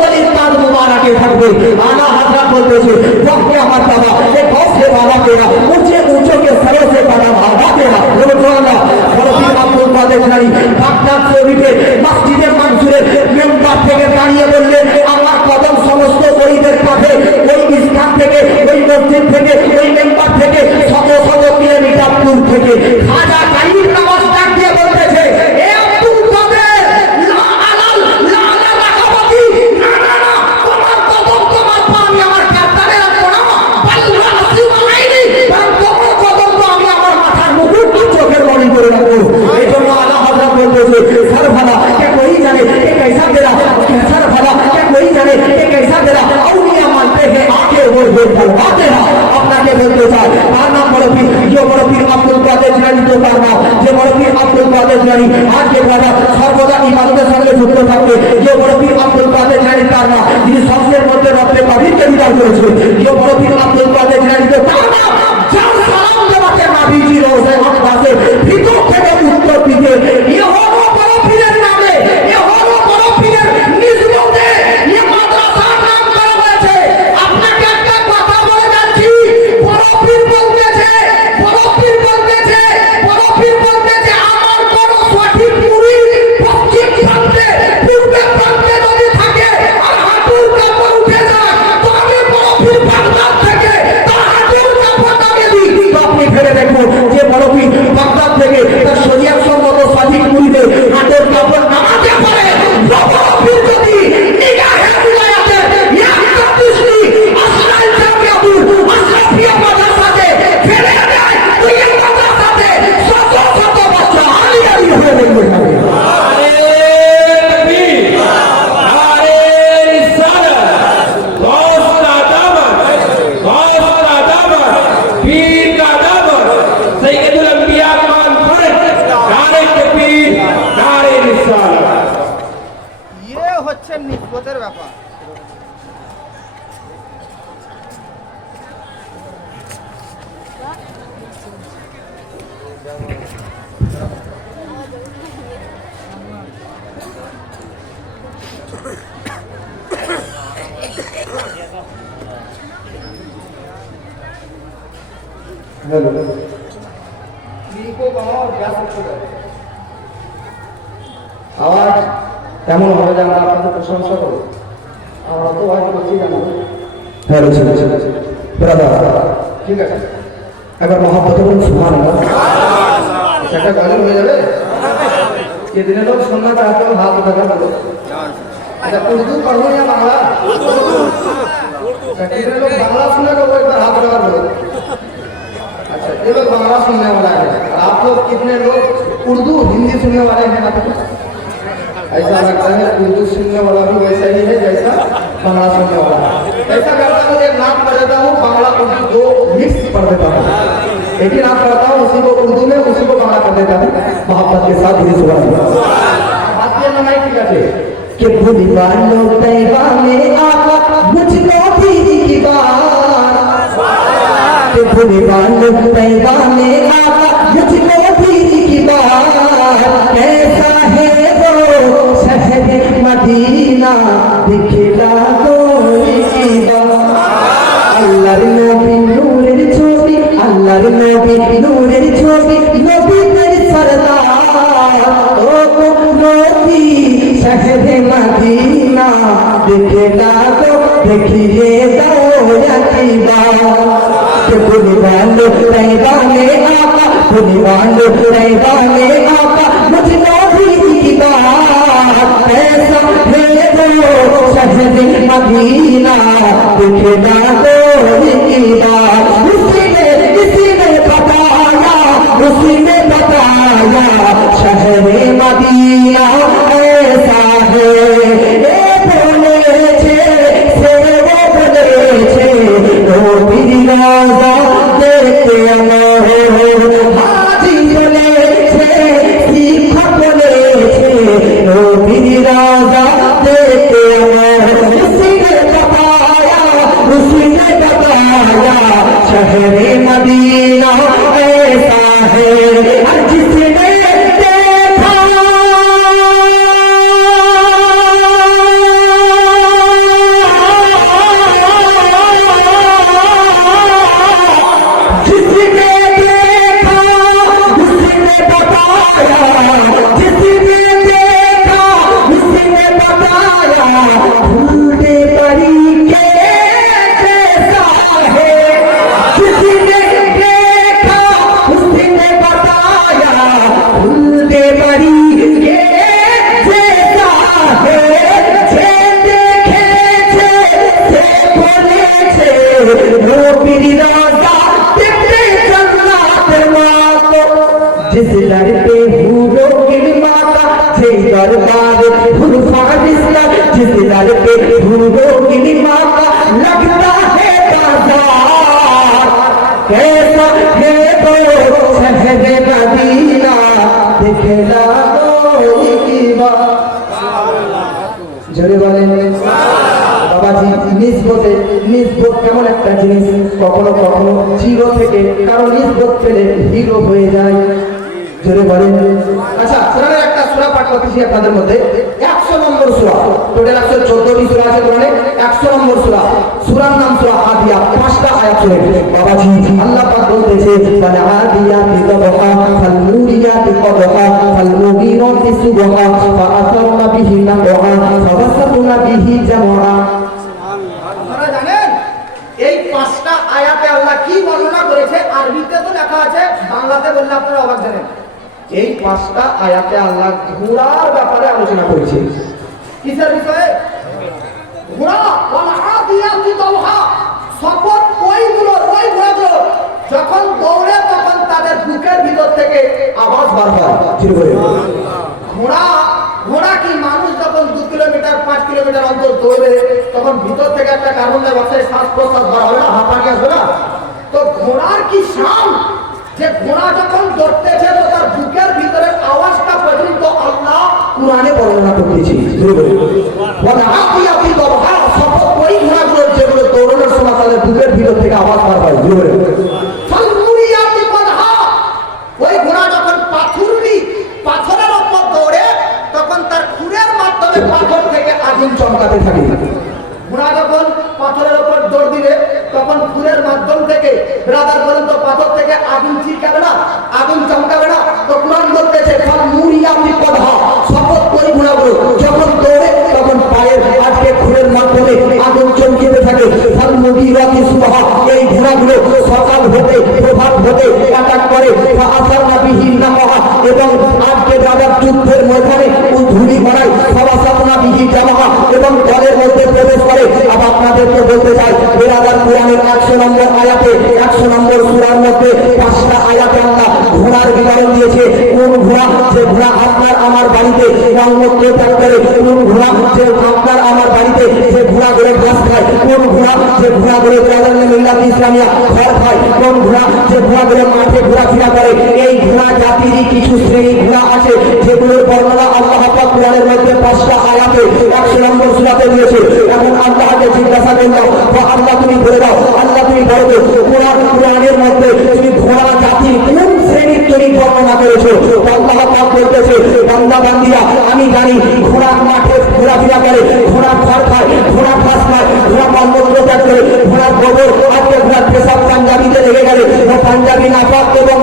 ওলির তার মুবারকে থাকবে। আলা হযরত বলতেছে ওকে আমার বাবা এই কসে বাবা তেরা ऊंचे ऊंचों के सरों से बड़ा बाबा तेरा। सुबहानाल्लाह। बड़ो पीर আব্দুল কাদের জানি বাগদাদ শরীফে মসজিদে মানসুরের মেম্বার থেকে দাঁড়িয়ে বললেন আমার কদম সমস্ত ওলিদের কাছে, ওই স্থান থেকে, ওই মসজিদ থেকে, ওই মেম্বার থেকে শত শত কিলোমিটার দূর থেকে খাজা কারিম নামাজ ডাক দিয়ে বলতেছে এ আব্দুল কাদের লা আলাল লা আলা রাকাবাতি, না না না তোমার কদম তোমার পা আমি আমার কাতারে রাখবো না, বাল্লা আসি মাইনি কারণ তোমার কদম তো আমি আমার মাথার মুকুট চোখের মনি করে রাখবো। এই জন্য আলা হযরত বলতেছে সর ভালা কে কোই জানে কে कैसा तेरा, सर भला क्या कोई जाने ये कैसा तेरा औलिया मानते हैं आके वो भला तेरा। আপনাকে জানি আজকে বাবা সর্বদা ইবাদতের সঙ্গে যুক্ত থাকবে। যে বড় পীর আব্দুল কাদের জিলানী তার না, যিনি সবচেয়ে মধ্যে রক্তে পাবিরকে বিদায় করেছে। যে বড় পীর আব্দুল কাদের জিলানী তার না, যার সালাম দেওয়াতে নবীজি রোজায় আব্বাসে ভিতর থেকে উত্তর দিতে, এ হলো বড় পীরের নামে, এ হলো বড় পীরের নিসবতে এ মাদ্রাসার নাম করা হয়েছে। আপনাকে একটা কথা বলে যাচ্ছি, বড় পীর বলতেছে, বড় পীর বলতেছে, বড় পীর বলতেছে আমার কোন সঠিক মুরিদ পশ্চিম প্রান্তে পূর্বে প্রান্তে যদি থাকে আর হাঁটুর কাপড় উঠে যায়, তো আমি বড় পীর বাগদাদ থেকে তার হাঁটুর কাপড় নামিয়ে দিই। তো আপনি ভেবে দেখুন, যে বড় পীর বাগদাদ থেকে তার শরিয়ত সম্মত সঠিক মুরিদের হাঁটুর কাপড় নামাতে পারে, বড় পীর যদি নিগাহে বিলায়াতের একটা দৃষ্টি আসরাইল জামিয়াতুল আশরাফিয়া মাদ্রাসাতে ফেলে দেয়, তো এই মাদ্রাসাতে শত শত বাচ্চা আলিয়া হয়ে দেখবে। ये হচ্ছে নিসবতের ব্যাপার। আওয়াজ কেমন হবে যে আমরা আপনাদের প্রশংসা করব? আমরা তো আজ করছি জানো। হ্যালো, ঠিক আছে ঠিক আছে, একবার মহাব্বত বলুন সুবহানাল্লাহ। একটা গালি হয়ে যাবে। যে দিনে লোক শুননা চাহতে हो हाथ उठाकर बोलो। अच्छा उर्दू पढ़ो या बांग्ला? कितने लोग बांग्ला सुने तो वो एक बार हाथ उठाकर बोलो। अच्छा ये लोग बांग्ला सुनने वाला है, आप लोग कितने लोग उर्दू हिंदी सुनने वाले हैं? ऐसा लगता है उर्दू सुनने वाला भी वैसा ही है जैसा बांग्ला सुनने वाला है। ऐसा करता हूँ, एक नाम पढ़ देता हूँ, बांग्ला उर्दू दो मिक्स पढ़ देता हूँ। एक ही नाम पढ़ता हूँ, उसी को उर्दू में उसी को बांग्ला कर देता हूँ मोहब्बत के साथ। हिंदी सुबह बात ये नहीं ठीक है कि भूली वालो तैबा में आका मुझको दीदी की बात, कि भूली वालो तैबा में आका मुझको दीदी की बात, कैसा है वो शहर मदीना दिखला कोई की बात। আল্লাহর নবী নূরের ছবি, আল্লাহর নবী নূরের ছবি, নবী তার সরদার, ও নবী শহরে মদিনা দেখলা তো দেখিয়ে দাও কি বাত। कि बुलवालो तैबा में आका, बुलवालो तैबा में आका मुझको दीदी की बात, ऐसा है वो शहर मदीना दिखला कोई की बात। उसी ने बताया, उसी ने बताया शहर मदीना ऐसा है। ए बोले छे से वो बोले छे नबीर रोजा देखते हो, हाजी बोले छे सीखा बोले छे नबीर रोजा देखते हो। उसी ने बताया शहर मदीना ऐसा है। जिसने देखा जिस दर पे भूलो गिरमा का से दरबार भूल फारिस्ता, जिस दर पे भूलो गिरमा का लगता है बाजार, कैसा है वो शहर मदीना दिखला জোরে বলেন বাবাজি। নিসবত কেমন একটা জিনিস, কখনো কখনো জিরো থেকে কারো নিসবত পেলে হিরো হয়ে যায়। জোরে বলেন। আচ্ছা, কোরআনের একটা সূরা পাঠ করতেছি আপনাদের মধ্যে, 100 নম্বর সূরা। টোটাল 114টি সূরা আছে কোরআনে, 100 নম্বর সূরা। সূরার নাম সূরা আদিয়াত। 5টা আয়াত শুনে বাবাজি, আল্লাহ পাক বলতেছে ফাল আদিয়াতি দবহা ফাল মুরিয়াতি কদহা ফাল মুগীরাতি সুবহা ফাআসারনা বিহি নাকহা ফাওয়াসাতনা বিহি জামআ। আপনারা জানেন এই 5টা আয়াতে আল্লাহ কি বর্ণনা করেছে? আরবিতে তো লেখা আছে, বাংলাতে বললে আপনারা অবাক জানেন। এই 5টা আয়াতে আল্লাহ ঘোড়ার ব্যাপারে আলোচনা করেছে। কিসের বিষয়ে? ঘোড়া। ওয়াল আদিয়াতি দবহা, শপথ ওই ঘোড়াগুলো যখন দৌড়ে তখন তাদের বুকের ভিতর থেকে আওয়াজ বার হয়। ঘোড়া কি মানুষ যখন 2 কিলোমিটার 5 কিলোমিটার অন্তর দৌড়ে তখন ভিতর থেকে একটা কার্বন ডাই অক্সাইড শ্বাস প্রশ্বাস বার হবে না, হাঁপানি আসবে না? তো ঘোড়ার কি শান যে ঘোড়া যখন দৌড়তেছে তো তার বুকের ভিতরে আওয়াজটা পর্যন্ত আল্লাহ কোরআনে বর্ণনা করতেছি। শপথ ওই ঘোড়াগুলোর যেগুলো দৌড়ানোর সময় তাদের বুকের ভিতর থেকে আওয়াজ বার হয়। ওই ঘোড়া যখন পাথরের উপর দৌড়ে তখন তার খুরের মাধ্যমে পাথর থেকে আগুন চমকাতে থাকে। ঘোড়া যখন পাথরের উপর দৌড় দিবে তখন খুরের মাধ্যম থেকে ব্রাদার বলেন তো পাথর থেকে আগুন চিকাবে না, আগুন চমকাবে না? তো কোরআন বলতেছে ফাল মুরিয়াতি কদহা, শপথ ওই ঘোড়াগুলো যখন দৌড়ে তখন পায়ের আজকে খুরের মাধ্যমে আগুন চমকিতে থাকে। ফাল মুগীরাতি সুবহা, এই ঘোড়াগুলো সকাল হতে প্রভাত হতে অ্যাটাক করে। ফাআসারনা বিহি নাকহা, এবং আজকে রাজার যুদ্ধের ময়দানে ধুলি বাড়ায়। ফাওয়াসাতনা বিহি জামআ, এবং দলের মধ্যে প্রবেশ করে। আবার আপনাদেরকে বলতে চাই, বেরাদার কোরআনের 100 নম্বর আয়াতে 100 নম্বর সূরার মধ্যে 5টা আয়াতে আল্লাহ ঘোড়ার বিবরণ দিয়েছে। কোন ঘোড়া? যে ঘোড়া আপনার আমার বাড়িতে রংমুক্ত ত্যাগ করে। কোন ঘোড়া? যে আপনার আমার বাড়িতে যে ঘোড়াগুলো ঘাস খায়। কোন ঘোড়া? যে ঘোড়াগুলো চালানে মিল্লাত ইসলামিয়া খড় খায়। কোন ঘোড়া? যে ঘোড়াগুলো মাঠে ঘোরাফেরা করে। এই ঘোড়া জাতিরই কিছু শ্রেণী ঘোড়া আছে যেগুলোর বর্ণনা আল্লাহ পাক কোরআনের মধ্যে 5টা আয়াতে 100 নম্বর সূরাতে দিয়েছে। এখন আল্লাহকে জিজ্ঞাসা করলাম, আল্লাহ তুমি বলে দাও, আল্লাহ তুমি বলো তো কোরআনের মধ্যে তুমি ঘোড়া জাতির কোন শ্রেণীর তুমি বর্ণনা করেছো? আল্লাহ পাক বলতেছে, বান্দা বান্দিরা আমি জানি ঘোড়া মাঠে ঘোরাফেরা করে, ঘোড়া খড় খায়, ঘোড়া ঘাস খায়, ঘোড়া মলমূত্র ত্যাগ করে, ঘোড়ার গোবর আজকে ঘোড়ার পেশাব পাঞ্জাবিতে লেগে গেলে ও পাঞ্জাবি নাপাক এবং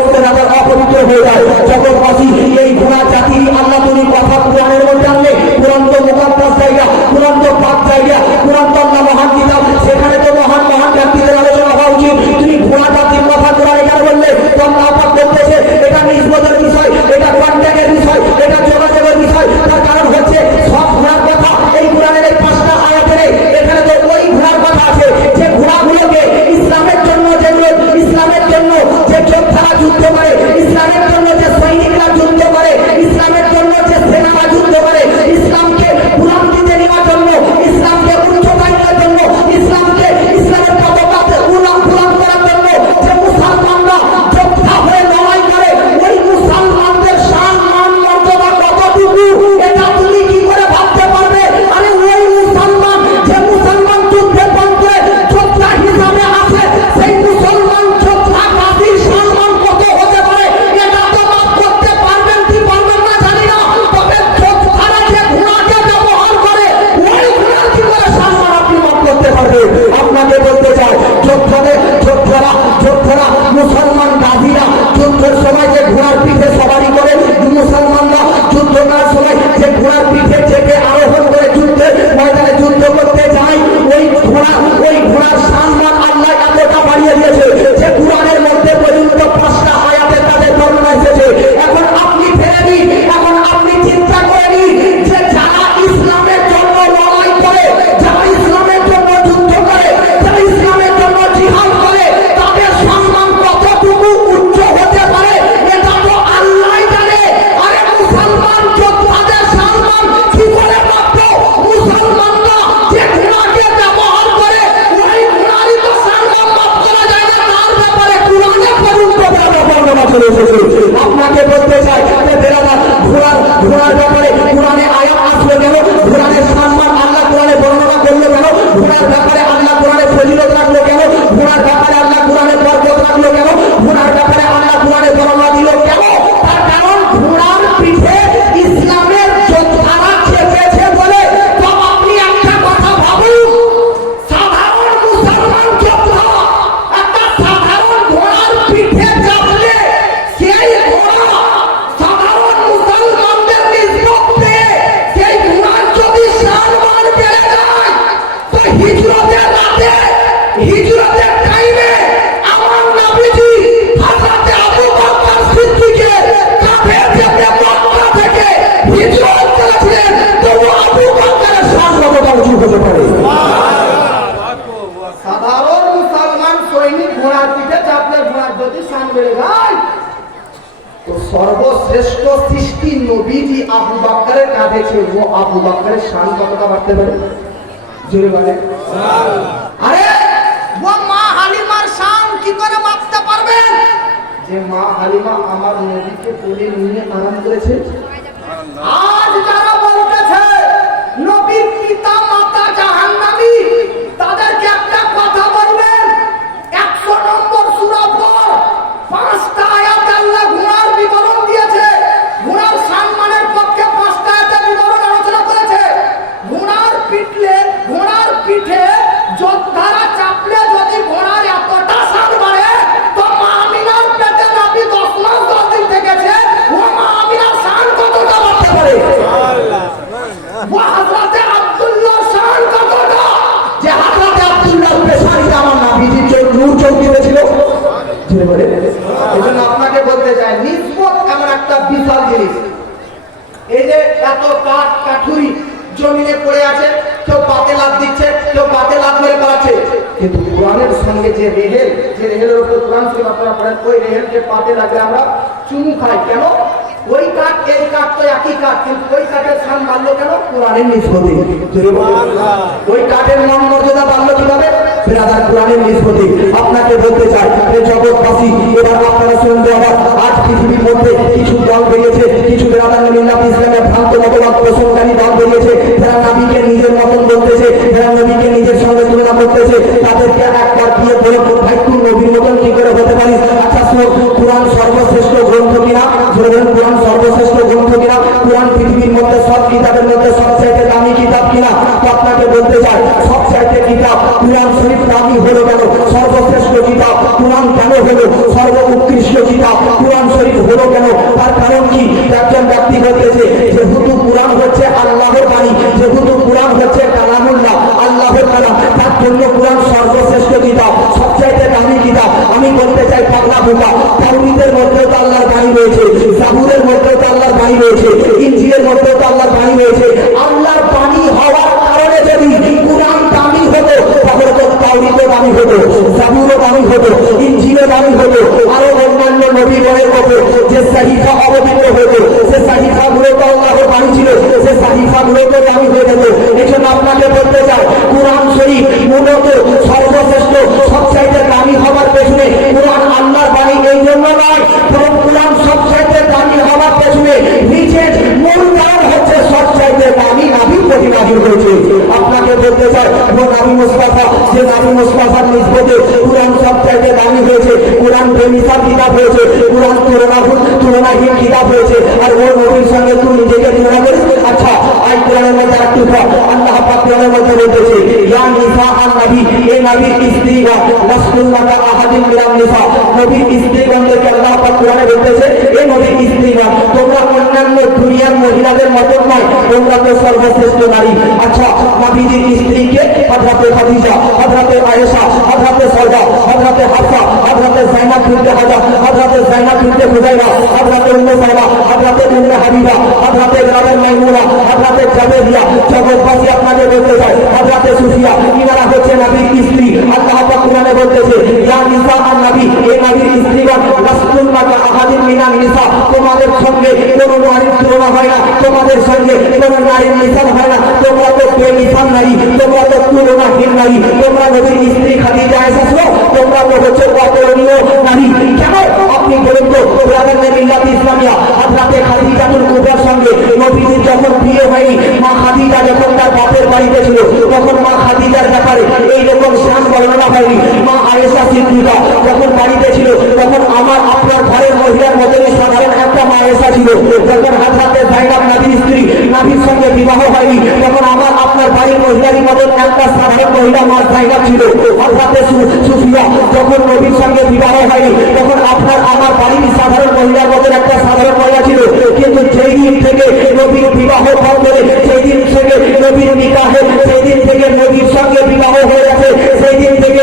অপবিত্র হয়ে যায়। জগৎবাসী এই ঘোড়া জাতির আল্লাহ তুমি কথা কোরআনের মধ্যে আনলে। কোরআন তো মুকাদ্দাস জায়গা, কোরআন তো পাক জায়গা, কোরআন তো আল্লাহ মহান কিতাব, সেখানে তো মহান মহান ব্যক্তিদের আলোচনা হওয়া উচিত। তুমি ঘোড়া জাতির কথা কোরআনে কেন বললে? তো আল্লাহ পাক বলতেছে এটা নিসবতের বিষয়, এটা কন্ট্যাক্টের বিষয়, এটা যোগাযোগের বিষয়। তার কারণ হচ্ছে সব ঘোড়ার কথা এই কোরআনের এই 5টা আয়াতে নেই। এখানে তো ওই ঘোড়ার কথা আছে যে ঘোড়াগুলোকে ইসলামের জন্য যেগুলো ইসলামের জন্য যে যোদ্ধারা যুদ্ধ করে, ইসলামের জন্য যে সৈনিকরা যুদ্ধ করে, ইসলামের জন্য যে সেনারা যুদ্ধ করে, ইসলামকে বুলন্দ দিতে নেওয়ার জন্য, ইসলামকে উচ্চতায় নেওয়ার জন্য, ইসলামকে ইসলামের পতাকা বুলন্দ করার জন্য যে মুসলমানরা যোদ্ধা হয়ে লড়াই করে, ওই মুসলমানদের সম্মান মর্যাদা কতটুকু এটা তুমি কি করে ভাবতে পারবে? আরে ওই মুসলমান যে মুসলমান যুদ্ধে পন্থে যোদ্ধা হিসাবে আছে, সেই মুসলমান যোদ্ধা কাজীর সম্মান কত হতে পারে এটা তো মাপ করতে পারবেন কি পারবেন না জানি না। তবে যোদ্ধারা যে ঘোড়াকে ব্যবহার করে ওই ঘোড়ার কি করে সম্মান আপনি মাপ করতে পারবেন? আপনাকে বলতে চাই যোদ্ধারা মুসলমান গাজীরা যুদ্ধের সময় যে ঘোড়ার পিঠে সবারি করে, মুসলমানরা যুদ্ধ করার সময় যে ঘোড়ার পিঠে চেপে আরোহণ করে যুদ্ধের ময়দানে যুদ্ধ করতে যায়, ওই ঘোড়ার সম্মান আল্লাহ এতটা বাড়িয়ে দিয়েছে যে কোরআনের মধ্যে পর্যন্ত 5টা আয়াতে তাদের বর্ণনা এসেছে। এখন আপনি ফেলে দিন, এখন আপনি চিন্তা করে নিন যে যারা ইসলামের জন্য লড়াই করে, যারা ইসলামের জন্য যুদ্ধ করে, যারা ইসলামের জন্য জিহাদ করে, তাদের সম্মান কতটুকু উচ্চ হতে পারে এটা তো আল্লাহ জানে। আরে মুসলমান যোদ্ধাদের সম্মান কি করে মাপবো? মুসলমানরা যে ঘোড়াকে ব্যবহার করে ওই ঘোড়ারই তো সম্মান মাপ করা যায় না। তার ব্যাপারে কোরআনে পর্যন্ত বর্ণনা চলে এসেছে। আপনাকে বলতে চাই যে বেরাদার ঘোড়ার ব্যাপারে কোরআনে আয়াত আসলে গেল, কোরআনের সম্মান আল্লাহ তো সর্বশ্রেষ্ঠ সৃষ্টি নবীজি আবু বকরের কাঁধে ছিল, ও আবু বকরের শান কতটা বাড়তে পারে? জোরে বলে। আরে ও মা হালিমার শান কি করে বাঁচতে পারবেন? যে মা হালিমা আমার নবীকে কোলে নিয়ে আরাম করেছে। আজ যারা বলতেছে নবীর পিতা মাতা জাহান্নামী, তাদেরকে একটা কথা বলবেন, 100 নম্বর সূরা পর 5টা আয়াত আল্লাহ ঘোড়ার বিবরণ দিয়েছে। ঘোড়ার সম্মানের পক্ষে 5টা আয়াতের বিবরণ আলোচনা করেছে। ঘোড়ার পিঠে যোদ্ধারা চাপলে যদি ঘোড়ার এতটা সাল বাড়ে, তো মা আমিনার পেটে নবী 10 মাস 10 দিন থেকেছে, ও মা আমিনার শান কতটা বাড়তে পারে? ও হযরতে আব্দুল্লাহর শান কতটা, যে হযরতে আব্দুল্লাহর পেশানিতে আমার নবীজির জন্য নূর চৌকি হয়েছিল। জোরে বলে। এজন্য আপনাকে বলতে চাই, নিসবত এমন একটা বিশাল জিনিস। এই যে এত কাঠ কাঠুরি জমিনে পড়ে আছে, কেউ পাতে লাত দিচ্ছে, কেউ পাতে লাত মেরে পালাচ্ছে, কিন্তু কোরআনের সঙ্গে যে রেহেলের উপর কোরআন শরীফ আপনারা পড়েন, ওই রেহেলকে পাতে লাগলে আমরা চুমু খাই কেন? ওই কাঠ এই কাঠ তো একই কাঠ, কিন্তু ওই কাঠের স্থান বাড়লো কেন? কোরআনের নিসবতে। ওই কাঠের মান মর্যাদা বাড়লো কিভাবে? ব্রাদার কোরআনের নিসবতে। আপনাকে বলতে চাই, জগৎবাসী এবার আপনারা শুনতে হবে, আজ পৃথিবীর মধ্যে কিছু দল বেরিয়েছে, কিছু ব্রাদার মিল্লাত ইসলামের ভ্রান্ত মতবাদ পোষণকারী দল বেরিয়েছে, যারা নবীকে নিজের মতন বলতেছে, যারা নবীকে নিজের সঙ্গে তুলনা করতেছে। তাদেরকে একবার দিয়ে বলে, ভাই তুই নবীর মতন কি করে হতে পারিস? আচ্ছা শোন, কোরআন সর্বশ্রেষ্ঠ গ্রন্থ কিনা? ধরবেন কোরআন সর্বশ্রেষ্ঠ গ্রন্থ কিনা? কোরআন পৃথিবীর মধ্যে সব কিতাবের মধ্যে সবচাইতে দামি কিতাব কিনা? তো আপনাকে বলতে চাই, সবচাইতে কিতাব কোরআন শরীফ দামি হলো কেন? সর্বশ্রেষ্ঠ কিতাব কোরআন কেন হলো? সর্ব উৎকৃষ্ট কিতাব কোরআন শরীফ হলো কেন? তার কারণ কি? একজন ব্যক্তি বলতেছে, যেহেতু কোরআন হচ্ছে আল্লাহর বাণী, যেহেতু কোরআন হচ্ছে কালামুল্লাহ, আল্লাহর কালাম, তার জন্য কোরআন সর্বশ্রেষ্ঠ কিতাব, সবচাইতে দামি কিতাব। আমি বলতে চাই পাগলা বোকা, তাওরীতের মধ্যেও তো আল্লাহর বাণী রয়েছে, জাবুরের মধ্যেও তো আল্লাহর বাণী রয়েছে, ইনজিলের মধ্যেও তো আল্লাহর বাণী রয়েছে। আল্লাহর বাণী হওয়ার কারণে যদি কোরআন দামি হতো, তাহলে তো তাওরীতও দামি হতো, জাবুরও দামি হতো, ইনজিলও দামি হতো, আরো অন্যান্য নবীগণের মতো যে সাহিফা অবতীর্ণ হতো, সে সাহিফাগুলো তো আল্লাহর বাণী ছিল, সে সাহিফাগুলো তো দামি হয়ে যেত। এজন্য আপনাকে বলতে চাই, কোরআন শরীফ মূলত সর্বশ্রেষ্ঠ, সবচাইতে দামি হওয়ার পেছনে কোরআন আল্লাহর বাণী এই জন্য নয়, বরং কোরআন সবচাইতে দামি হওয়ার পেছনে নিচের মূল কারণ হচ্ছে সবচাইতে দামি নবী প্রতিপাদিত হয়েছে। আপনাকে বলতে চাই, ও নবী মুস্তাফা, যে নবী মুস্তাফার নিসবতে কোরআন সবচাইতে দামি হয়েছে, কোরআন বেমিসাল কিতাব হয়েছে, কোরআন তুলনাহীন কিতাব হয়েছে, আর ওর নবীর সঙ্গে তুই নিজেকে তুলনা করিস। আচ্ছা, আই কোরআনের মধ্যে একটু আল্লাহ পাক কোরআনের মধ্যে বলতেছে, ইয়া নিসা আন নবী, এ নবীর স্ত্রীগণ, লাসতুল্লাকা আহাদিন মিনান নিসা, নবীর স্ত্রীগণদেরকে আল্লাহ পাক কোরআনে বলতেছে, এ নবীর স্ত্রীগণ, তোমরা অন্যান্য দুনিয়ার মহিলাদের মতো নয়, তোমরা তো সর্বশ্রেষ্ঠ নারী। আচ্ছা, নবীজির স্ত্রীকে হযরতে খাদিজা, হযরতে আয়েশা, হযরতে সাউদা, হযরতে হাফসা, হযরতে যায়েনাব বিনতে হাজার, হযরতে যায়েনাব বিনতে খুজাইমা, হযরতে উম্মে সালমা, হযরতে উম্মে হাবিবা, হযরতে গ্রামের মাইমুনা, হযরতে জাবেরিয়া, জগৎবাসী আপনাকে বলতে চাই, হযরতে সুফিয়া, ইনারা হচ্ছে নবীর স্ত্রী। আল্লাহ পাক কোরআনে বলতেছে, ইয়া নিসা আন নবী, এ নবীর স্ত্রীগণ, লাসতুল্লাকা আহাদিন মিনান নিসা, তোমাদের সঙ্গে কোনো নারীর তুলনা হয় না, তোমাদের সঙ্গে কোনো নারীর মিসাল হয় না, তোমরা তো বেমিসাল নারী, তোমরা তো তুলনাহীন নারী, তোমরা নবীর স্ত্রী খাদিজা আয়েশা, তোমরা তো হচ্ছে অতুলনীয় নারী। কেন আপনি বলুন তো? ব্রাদার মিল্লাত ইসলামিয়া হযরতে খাদিজাতুল কুবরার সঙ্গে নবীজির যখন বিয়ে হয়নি, মা খাদিজা যখন তার বাপের বাড়িতে ছিল, তখন মা খাদিজার ব্যাপারে এইরকম শান বর্ণনা হয়নি। মা আয়েশা সিদ্দিকা যখন বাড়িতে ছিল, তখন আমার আপনার ঘরের মহিলার মতনই সাধারণ একটা মা আয়েশা ছিল। যখন হযরতে যায়েনাব নবীর স্ত্রী, নবীর সঙ্গে বিবাহ হয়নি, তখন আমার আপনার বাড়ির মহিলারই মতন একটা সাধারণ মহিলা মা যায়েনাব ছিল। হযরতে সুফিয়া যখন নবীর সঙ্গে বিবাহ হয়নি, তখন আপনার আমার বাড়ির সাধারণ মহিলার মতন একটা সাধারণ মহিলা ছিল। কিন্তু যেই দিন থেকে নবীর বিবাহ করে, সেই দিন থেকে নবীর নিকাহে, সেই দিন থেকে নবীর সঙ্গে বিবাহ হয়ে গেছে, সেই দিন থেকে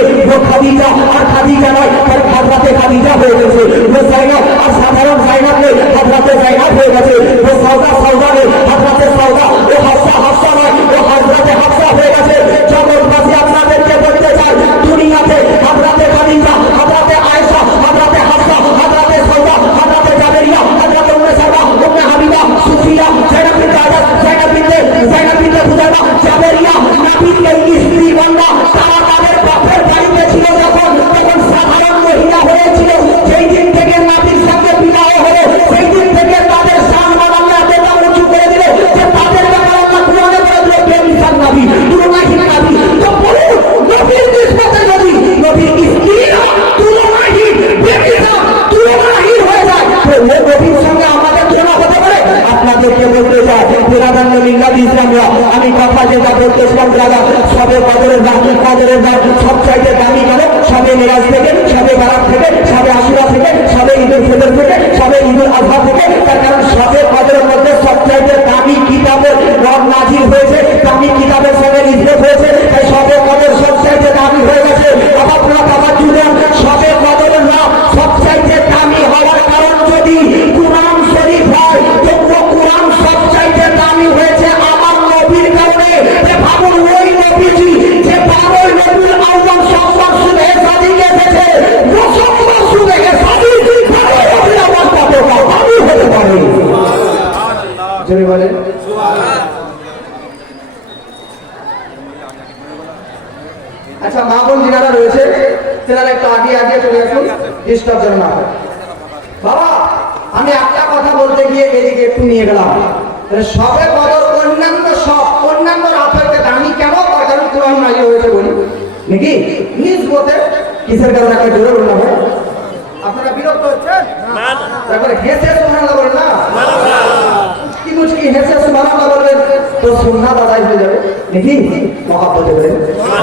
খাদিজা আর খাদিজা নয়, তার হযরতে খাদিজা হয়ে গেছে। যায়েনাব আর সাধারণ যায়েনাব নয়, হযরতে যায়েনাব হয়ে গেছে। সাউদা নয়, হযরতে সাউদা, ও হাফসা নয়, ও হযরতে হাফসা হয়ে গেছে। জগৎবাসী আপনাদেরকে বলতে চাই, দুনিয়াতে হযরতে খাদিজা, হযরতে আয়েশা, হযরতে হাফসা, হযরতে সাউদা, হযরতে জাবেরিয়া বিরাদান্য মিল্লাত ইসলামিয়া, আমি কথা যেটা বলতেছিলাম দাদা, সবে কদরের রাত সবচাইতে দামি কেন? সবে মেরাজ থেকে, সবে বারাত থেকে, সবে আশুরা থেকে, সবে ঈদুল ফিতর থেকে, সবে ঈদুল আজহা থেকে। তার কারণ সবে কদরের মধ্যে সবচাইতে দামি কিতাবের রব নাজিল হয়েছে, দামি কিতাবের সঙ্গে নিষ্পত হয়েছে, তাই সবে কদর সবচাইতে দামি হয়ে গেছে। আপনারা বাবা জুড়েন, সবে কদরের রব সবচাইতে দামি হওয়ার কারণ যদি কুরআন শরীফ হয়, তো কুরআন সবচাইতে দামি হয়েছে আমার নবীর কারণে। যে ভাবুন, ওই নবীজি যে 12 নবীর আউয়াল সম্মান শুনে সাদিকে এসেছে, মুসলমান শুনে সাদি 12 নবীর আওয়াজ কতটা দামি হতে পারে? জোরে বলেন। আচ্ছা, মা বোন যারা রয়েছে তেনারা একটু আগে চলে আসুন, ডিস্টার্ব যেন না হয়। বাবা, আমি একটা কথা বলতে গিয়ে এদিকে একটু নিয়ে গেলাম। সবে কদর অন্যান্য রাত হইতে দামি কেন? তার কারণ কোরআন নাজিল হয়েছে বলি নাকি নিসবতে। কিসের কারণে একটা জোরে বললাম ভাই? আপনারা বিরক্ত হচ্ছেন? তারপরে হেসে সুবহানাল্লাহ বলেন না, কি মুশকি হেসে সুবহানাল্লাহ বলবেন তো সুন্নাত আদায় হয়ে যাবে নাকি? মহব্বতে বলেন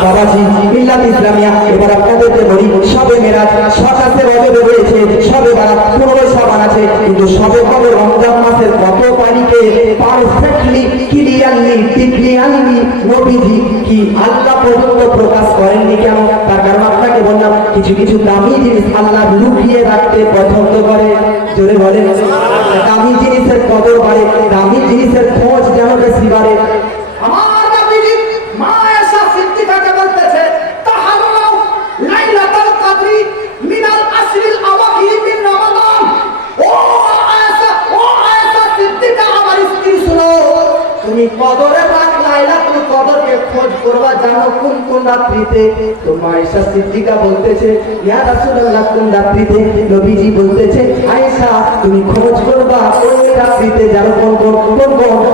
বাবাজি মিল্লাত ইসলামিয়া। এবার আপনাদেরকে বলি, সবে মেরাজ 27 রজবে রয়েছে, সবে বারাত 15 শাবান আছে, কিন্তু সবে কদর রমজান মাসের কত তারিখে পারফেক্টলি ক্লিয়ারলি নবীজি কি আল্লাহ পর্যন্ত প্রকাশ করেননি কেন? তার কারণ আপনাকে বললাম, কিছু কিছু দামি জিনিস আল্লাহ লুকিয়ে রাখতে পছন্দ করে। জোরে বলেন। দামি জিনিসের কদর বাড়ে, দামি জিনিসের খোঁজ যেন বেশি বাড়ে। আমার নবীজি মা আয়েশা সিদ্দিকাকে বলতেছে, তাহাল্লাউ লাইলাতুল কদরি মিনাল আশরিল আওয়াখির মিন রমাদান। ও আয়েশা সিদ্দিকা, আমার স্ত্রী শুনো, তুমি কদরের রাত লাইলাতুল কদরকে খোঁজ করবা, জানো কোন কোন রাত্রিতে? তো আয়েশা সিদ্দিকা বলতেছে, ইয়া রাসূলুল্লাহ কোন রাত্রিতে? নবীজি বলতেছে, আয়েশা তুমি খোঁজ করবা ওই রাত্রিতে, জানো কোন কোন?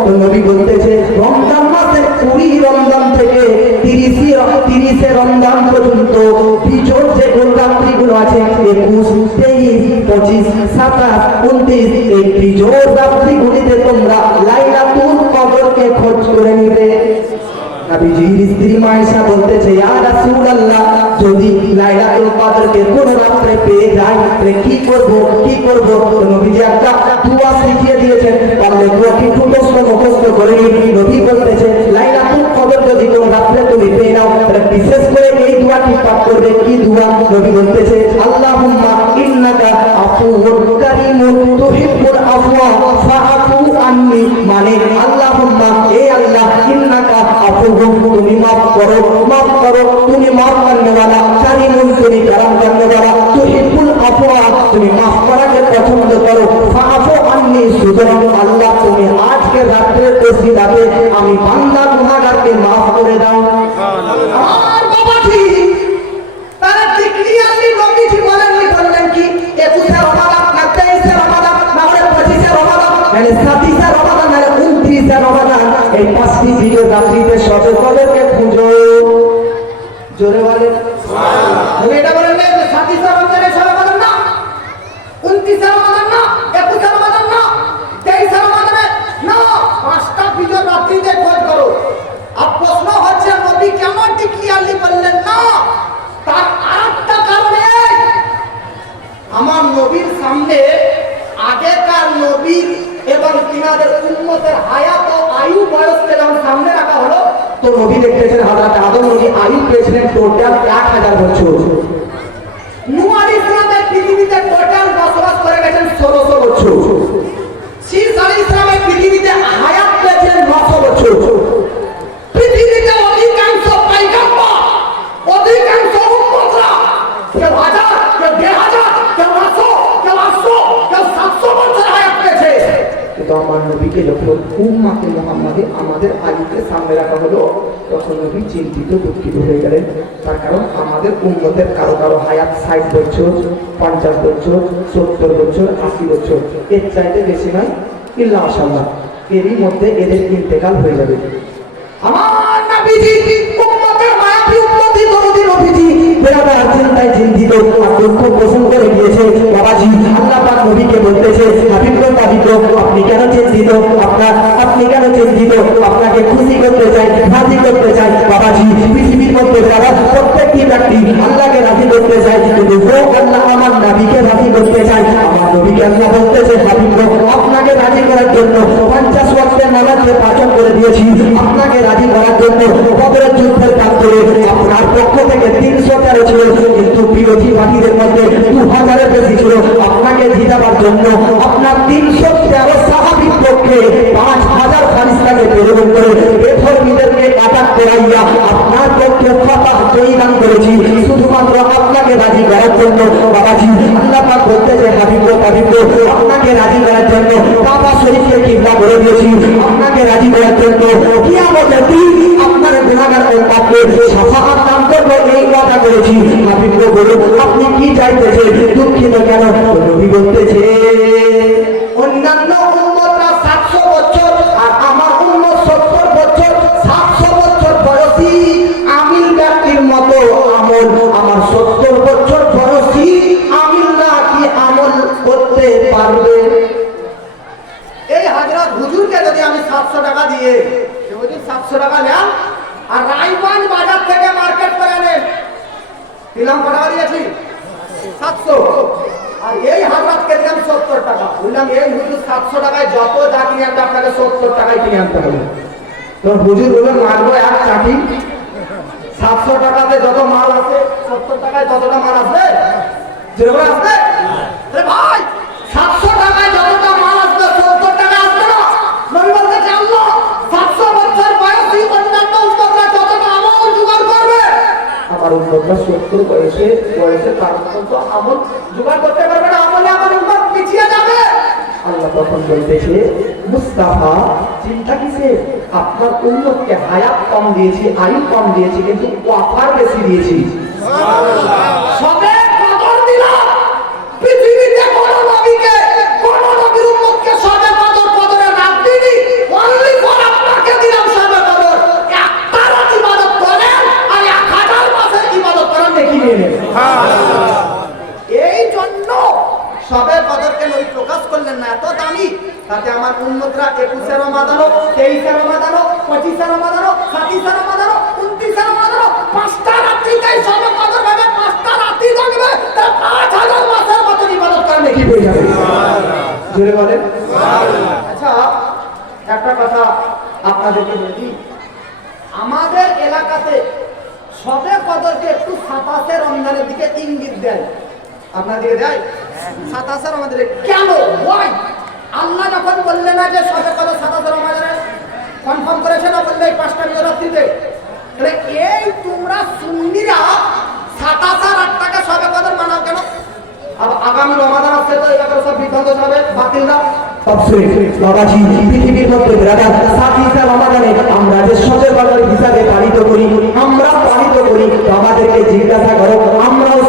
তো নবী বলতেছে, রমজান মাসের 20 রমজান থেকে 30 রমজান পর্যন্ত বিজোড় যে কোন রাত্রিগুলো আছে, 21, 23, 25, 27, 29, এই বিজোড় রাত্রিগুলিতে তোমরা লাইলাতুল কদরকে খোঁজ করে নিবে। নবীজির স্ত্রী আয়েশা বলতেছে, ইয়া রাসূলুল্লাহ যদি লাইলাতুল কদরকে কোন রাতে পেয়ে যাই তাহলে কি করব? তো নবীজি একটা দোয়া শিখিয়ে দিয়েছেন, পারলে দোয়াটি মুখস্থ করে নবী বলতেছে, লাইলাতুল কদর যদি কোন রাতে তুমি পেয়ে নাও তাহলে বিশেষ করে এই দোয়াটি পাঠ করবে। কি দোয়া? নবী বলতেছে, আল্লাহুম্মা ইন্নাকা আফুউন কারীমুন তুহিব্বুল আফওয়া ফাআফু আন্নি, মানে আল্লাহুম্মা, এ আল্লাহ, ইন্নাকা আফুউন তুমি মাফ করো, তুমি মাফ করনে वाला, কারীমুন তুমি করম করনে वाला, তুহিব্বুল আফওয়া তুমি মাফ করাকে পছন্দ করো, ফাআফু আন্নি, সুতরাং আল্লাহ তুমি আজকে রাতের ওসিলাতে আমি বান্দা গুনাহগারকে মাফ করে দাও। আমার বাবাজি তারা ক্লিয়ারলি নবীজি বললেন কি 21 রমাদান না 23 রমাদান না 25 রমাদান মানে 27 রমাদান না 29 রমাদান, এই 5টি বিজয় রাত্রিতে সবে কদরকে খুঁজো। জোরে বলেন তুমি এটা বলেন না 27 রমাদানে রমাদান না, 29 রমাদান না, 21 রমাদান না, 23 রমাদানে না, 5টা বিজয় রাত্রিতে খোঁজ করো। আর প্রশ্ন হচ্ছে, নবী কেমন ক্লিয়ারলি বললেন না? তার আরেকটা কারণে, আমার নবীর সামনে আগেকার নবীর এবং তিনাদের উম্মতের হায়াত ও আয়ু বয়সকে যখন সামনে রাখা হলো, তো নবী দেখতেছেন হযরত আদম নবী আয়ু পেয়েছিলেন টোটাল 1000 বছর। নূহ আলাইহিস সালামের পৃথিবীতে টোটাল বসবাস করে গেছেন 1600 বছর। শীস আলাইহিস সালামের পৃথিবীতে হায়াত পেয়েছেন 900 বছর। পৃথিবীতে অধিকাংশ পয়গম্বর, অধিকাংশ উম্মতরা কেউ 1000, কেউ 1500, কেউ 900, কেউ 800, কেউ 700 বছর হায়াত পেয়েছে। কিন্তু আমার নবীকে যখন উম্মাতে মুহাম্মাদে আমাদের আয়ুকে সামনে রাখা হলো, তখন নবী চিন্তিত দুঃখিত হয়ে গেলেন। তার কারণ আমাদের উম্মতের কারো কারো হায়াত 60 বছর, 50 বছর, 70 বছর, 80 বছর, এর চাইতে বেশি নয় ইল্লা মাশাআল্লাহ। এরই মধ্যে এদের ইন্তেকাল হয়ে যাবে। আমার নবীজি উম্মতের মায়াবী উম্মতি দরদি নবীজি বেড়াবার চিন্তায় চিন্তিত আর দুঃখ পোষণ করে গিয়েছে। বাবাজি আল্লাহ পাক নবীকে বলতেছে, হাবিব গো আপনি কেন চিন্তিত? আপনার আপনি কেন চিন্তিত? আপনাকে খুশি করতে চাই, রাজি করতে চাই। বাবাজি, পৃথিবীর মধ্যে যারা প্রত্যেকটি ব্যক্তি আল্লাহকে রাজি করতে চায়, কিন্তু আল্লাহ আমার নবীকে রাজি করতে চায়। আমার নবীকে আল্লাহ বলতেছে, হাবিব আপনাকে রাজি করার জন্য 50 ওয়াক্তের নামাজে পাচন করে দিয়েছি। আপনাকে রাজি করার জন্য বদরের যুদ্ধের কাজ করে আপনার পক্ষ থেকে 313 ছিল, কিন্তু বিরোধী পার্টিদের মধ্যে 2000-এর বেশি ছিল। আপনাকে জিতাবার জন্য আপনার 313 সাহাবীর পক্ষে 5000 ফারিস্তাকে প্রেরণ করে বেধর্মীদেরকে আটাক করাইয়া আপনার পক্ষে ফাতাহ জয়দান করেছি, শুধুমাত্র আপনাকে রাজি করার জন্য। বাবাজি, আল্লাহ পাক বলতেছে, হাবিব আপনাকে রাজি করার জন্য কাবা শরীফকে কিবলা করে দিয়েছি। আপনাকে রাজি করার জন্য কিয়ামতের দিন আপনার গুনাহগার উম্মতকে শাফাআত দান করব, এই কথা করেছি। হাবিব বলুন, আপনি কি চাইতেছেন? দুঃখিত কেন? নবী বলতেছে, অন্যান্য উম্মতরা 700 বছর আর আমার উম্মত 70 বছর। 700 বছর বয়সী আমিল ব্যক্তির মতো আমল আমার 70 বছর বয়সী আমিলরা কি আমল করতে পারবে? এই হযরত হুজুরকে যদি আমি 700 টাকা দিয়ে, সে যদি 700 টাকা নেন আর রায়গঞ্জ বাজার থেকে মার্কেট করে নেন, দিলাম কত টাকা দিয়েছি? 700। আর এই হযরতকে দিলাম 70 টাকা, বললাম এই হুজুর 700 টাকায় যত যা কিনে আনতে আপনাকে 70 টাকায় কিনে আনতে হবে। তো হুজুর বললেন, মারবো এক চাটি। 700 টাকাতে যত মাল আছে 70 টাকায় ততটা মাল আসবে? যেভাবে আসবে? আরে ভাই, 700 টাকায় যতটা মাল আসবে 70 টাকা আসবে না। নবী বলতেছে, আল্লাহ 700 বছর বয়সী অন্যান্য উম্মতরা যতটা আমল জোগাড় করবে, আমার উম্মতরা 70 বয়সে তার মতো আমল জোগাড় করতে পারবে না। আমলে আমার উম্মত পিছিয়ে যাবে। আল্লাহ তখন বলতেছে, মুস্তাফা চিন্তা কিসের? আপনার উম্মতকে হায়াত কম দিয়েছি, আয়ু কম দিয়েছি, কিন্তু ওয়াফার বেশি দিয়েছি। সবে কদর দিলাম। পৃথিবীতে কোন নবীকে, কোন নবীর উম্মতকে সবে কদরের রাত দিইনি। অনলি ফর আপনাকে দিলাম সবে কদর। একটা রাত ইবাদত করেন আর 1000 মাসের ইবাদত করেন, দেখি নিয়ে নেন। এই জন্য সবে কদরকে নবী প্রকাশ করলেন না, এত দামি। তাতে আমার উম্মতরা 21 রমাদান, 23 রমাদান, 25 রমাদান, 27 রমাদান, 29 রমাদান, 5টা রাত্রিতেই সবে কদর ভাবে 5টা রাত্রি থাকবে, তারা 5000 মাসের মতো ইবাদত করেন, দেখি হয়ে যাবে। জোরে বলেন। আচ্ছা, একটা কথা আপনাদেরকে বলি, আমাদের এলাকাতে সবে কদরকে একটু 27 রমজানের দিকে ইঙ্গিত দেয়। আপনাদের দেয় 27 আমাদের কেন? ওয়াই? আল্লাহ যখন বললেন না যে সবে কদর 27 রমজানে কনফার্ম করেছে না, বললে এই 5টা রাত্রিতে, তাহলে এই তোমরা সুন্নিরা 27 আর 8টাকে সবে কদর মানাও কেন? আর আগামী রমাদান আসছে, তো এই ব্যাপারে সব বিভ্রান্ত হবে, বাতিল দাও। বাবাজি, পৃথিবীর মধ্যে রমাদানে আমরা যে সবে কদর হিসাবে পালিত করি, তো আমাদেরকে জিজ্ঞাসা করো, আমরাও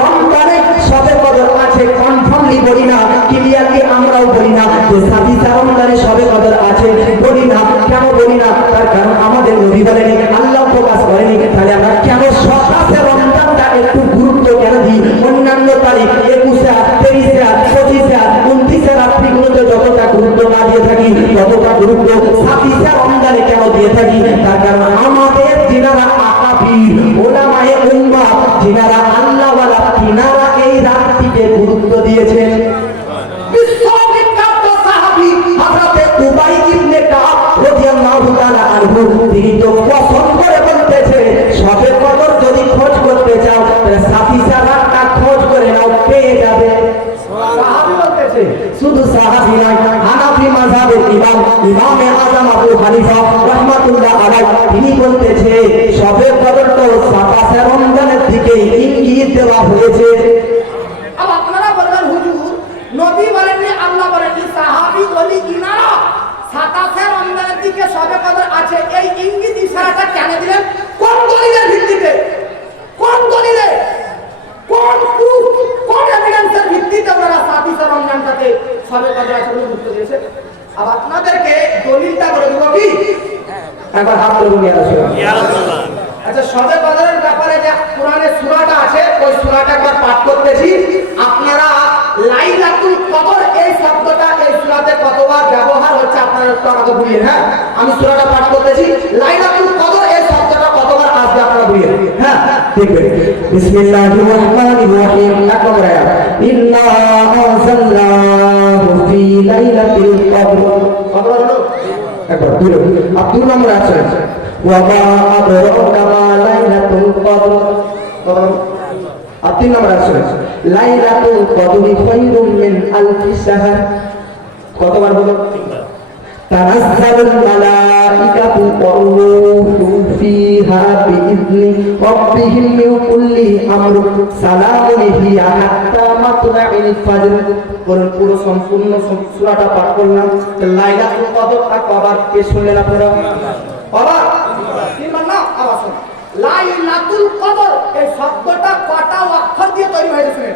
রমজানে সবে কদর আছে কনফার্মলি বলি না, ক্লিয়ারলি আমরাও বলি না যে রমজানে সবে কদর আছে, বলি না। কেন বলি না? তার কারণ আমাদের নবী বলেনি, আল্লাহ প্রকাশ করেনি। তাহলে আমরা কেন 27 রমজানটা একটু গুরুত্ব কেন দিই? অন্যান্য তারিখ 21, 23, 25, 29 রাত্রিগুলোতে যতটা গুরুত্ব না দিয়ে থাকি, ততটা গুরুত্ব 27 রমজানে কেন দিয়ে থাকি? তার কারণ আমাদের যিনারা আকাবির ওলামায়ে উম্মাহ, যিনারা আল্লাহওয়ালা, তিনারা এই রাতটিকে গুরুত্ব দিয়েছেন। বিশ্ববিখ্যাত সাহাবী হযরত উবাই ইবনে কাব রাদিয়াল্লাহু তাআলা আনহু, তিনি তো পছন্দ করে বলতেছে, সবে কদর যদি খোঁজ করতে চাও তাহলে 27 রাতটা খোঁজ করে নাও, পেয়ে যাবে। সাহাবী বলতেছে, শুধু সাহাবী নয়, হানাফি মাযহাবের ইমামে আযম আবু হানিফা রাহমাতুল্লাহ আলাইহি, তিনি বলতেছে সবে কদর তো 27 রমজানের দিকে ইঙ্গিত দেওয়া হয়েছে। আর আপনারা বলবেন, হুজুর নবী বলেননি, আল্লাহ বলেননি, সাহাবী বলি কিনারা 27 রমজানের দিকে সবে কদর আছে, এই ইঙ্গিত ইশারাটা কেন দিলেন? কোন দলিলের ভিত্তিতে? কোন দলিলে? কোন প্রুফ, কোন এভিডেন্সের ভিত্তিতে ওনারা 27 রমজানটাতে সবে কদর আছে বলে গুরুত্ব দিয়েছে? আর আপনাদেরকে দলিলটা বলে দেব কি? একবার হাত তুলে নিয়ে আসো। আচ্ছা, সবে কদরের ব্যাপারে যে কোরআনের সূরাটা আছে, ওই সূরাটা একবার পাঠ করতেছি। আপনারা লাইলাতুল কদর এই শব্দটা এই সূরাতে কতবার ব্যবহার হচ্ছে আপনারা একটু আমাকে বিসমিল্লাহির রহমানির রহিম। এক নম্বর আয়াত, ইন্না আনজালনাহু ফি লাইলাতিল কদর। কদর হলো একবার দুই দুই নম্বর আছে, ওয়া মা আদরাকা মা লাইলাতুল কদর। আর তিন নম্বর আছে, লাইলাতুল কদরি খায়রুম মিন আলফি শাহর। কতবার বলো? তানাজ্জালুল মালাইকাতু ওয়ার-রূহু ফিহা বিইذনি রাব্বিহিম মিন কুল্লি আমর সালামুন হিয়া হাত্তা মাতলাইল ফাজর। পুরো সম্পূর্ণ সূরাটা পাঠ করলাম। লাইলাতুল কদর আর কবার কে শুনলেন আপনারা? বাবা তিনবার না আবার শুনুন। লাইলাতুল কদর এই শব্দটা কটা অক্ষর দিয়ে তৈরি হয়েছে?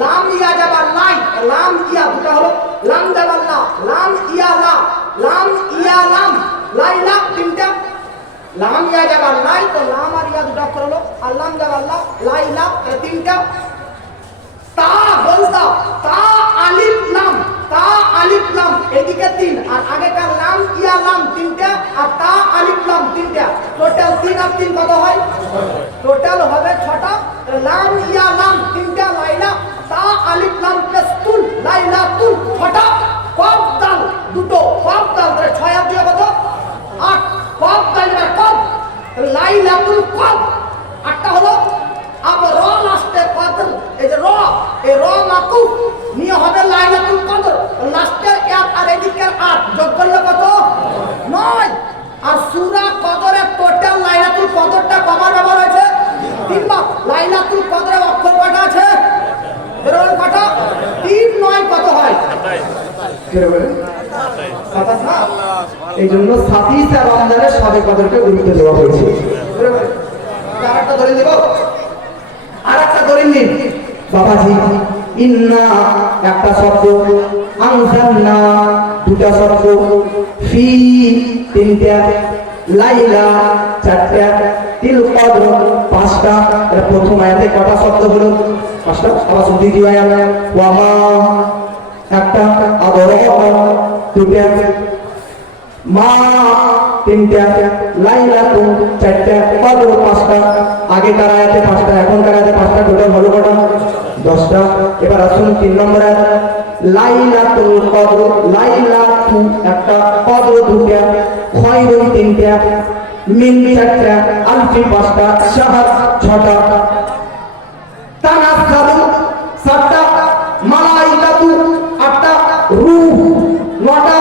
লাম ইয়া জাবার লাই, লাম ইয়া দুটো হলো, লাম জাবার লা, লাম ইয়া লা, লাম ইয়া লাম, লাইলা তিনটা। লাম ইয়া জাবার লাই তো লাম আর ইয়া দুটো অক্ষর হলো, আর লাম জাবার লা, লাইলা তিনটা। তা বলতা, তা আলিফ লাম, তা আলিফ লাম এদিকে তিন, আর আগেকার লাম ইয়া লাম তিনটা, আর তা আলিফ লাম তিনটা। টোটাল তিন আর তিন কত হয়? টোটাল হবে ছটা। লাম ইয়া লাম তিনটা, লাইলা, তা আলিফ লাম প্লাস তুল, লাইলাতুল ছটা। কফ দাল দুটো, কফ দাল তাহলে ছয় আর দুই কত? আট। কফ দাল আর কফ, লাইলাতুল কফ আটটা হলো। আবার র লাস্টে কদর, এই যে র, এই র মাকুফ নিয়ে হবে লাইলাতুল কদর। লাস্টে এক আর এদিকের আট যোগ করলে কত? 9। আর সূরা কদরের টোটাল লাইলাতুল কদরটা কবার ব্যবহার হয়েছে? তিনবার। লাইলাতুল কদরের অক্ষর কয়টা আছে? এরকম কটা? 3 9 কত হয়? এই জন্য সাতিসা রমজানের সবে কদরকে গুরুত্ব দেওয়া হয়েছে। আরেকটা ধরে দেব, আরেকটা ধরে নিন বাবাজি। ইন্না একটা শব্দ, আনজালনা দুটা শব্দ, ফি তিনটা, লাইলা চারটা, তিল কদর পাঁচটা। এর প্রথম আয়াতে কটা শব্দ হলো? পাঁচটা। আবার দ্বিতীয় আয়াত, ওয়া মা একটা, আদরাকা দুটা, মা তিনটা, লাইলাতু চারটা, কদর পাঁচটা। আগেকার আয়াতে পাঁচটা, এখনকার আয়াতে পাঁচটা, টোটাল হলো কটা? 10টা। এবার আসুন 3 নম্বর আয়াত, লাইলাতুল কদর, লাইলাতু একটা, কদর দুটা, খায়রুন তিনটা, মিন চারটা, আলফি পাঁচটা, শাহর ছটা, তানাজ্জালু সাতটা, মালাইকাতু আটটা, রূহ নটা,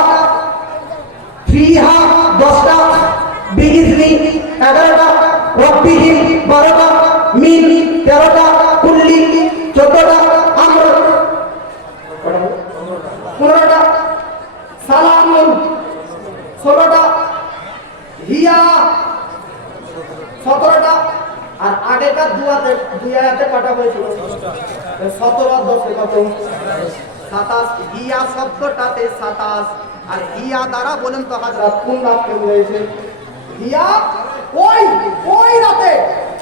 ফিহা 10টা, বিইذনি 11টা, রাব্বিহিম 12টা, মিন 13টা, কুল্লি 14টা, আমর 15টা, সালামুন 16টা, হিয়া 17টা। আর আগেকার দুই আয়াতে কটা হয়েছিল? 17 আর 10 কত? 27। হিয়া শব্দটাতে 27, আর হিয়া দ্বারা বলেন তো হাজরাত কোন রাতে হয়েছে? হিয়া ওই রাতে।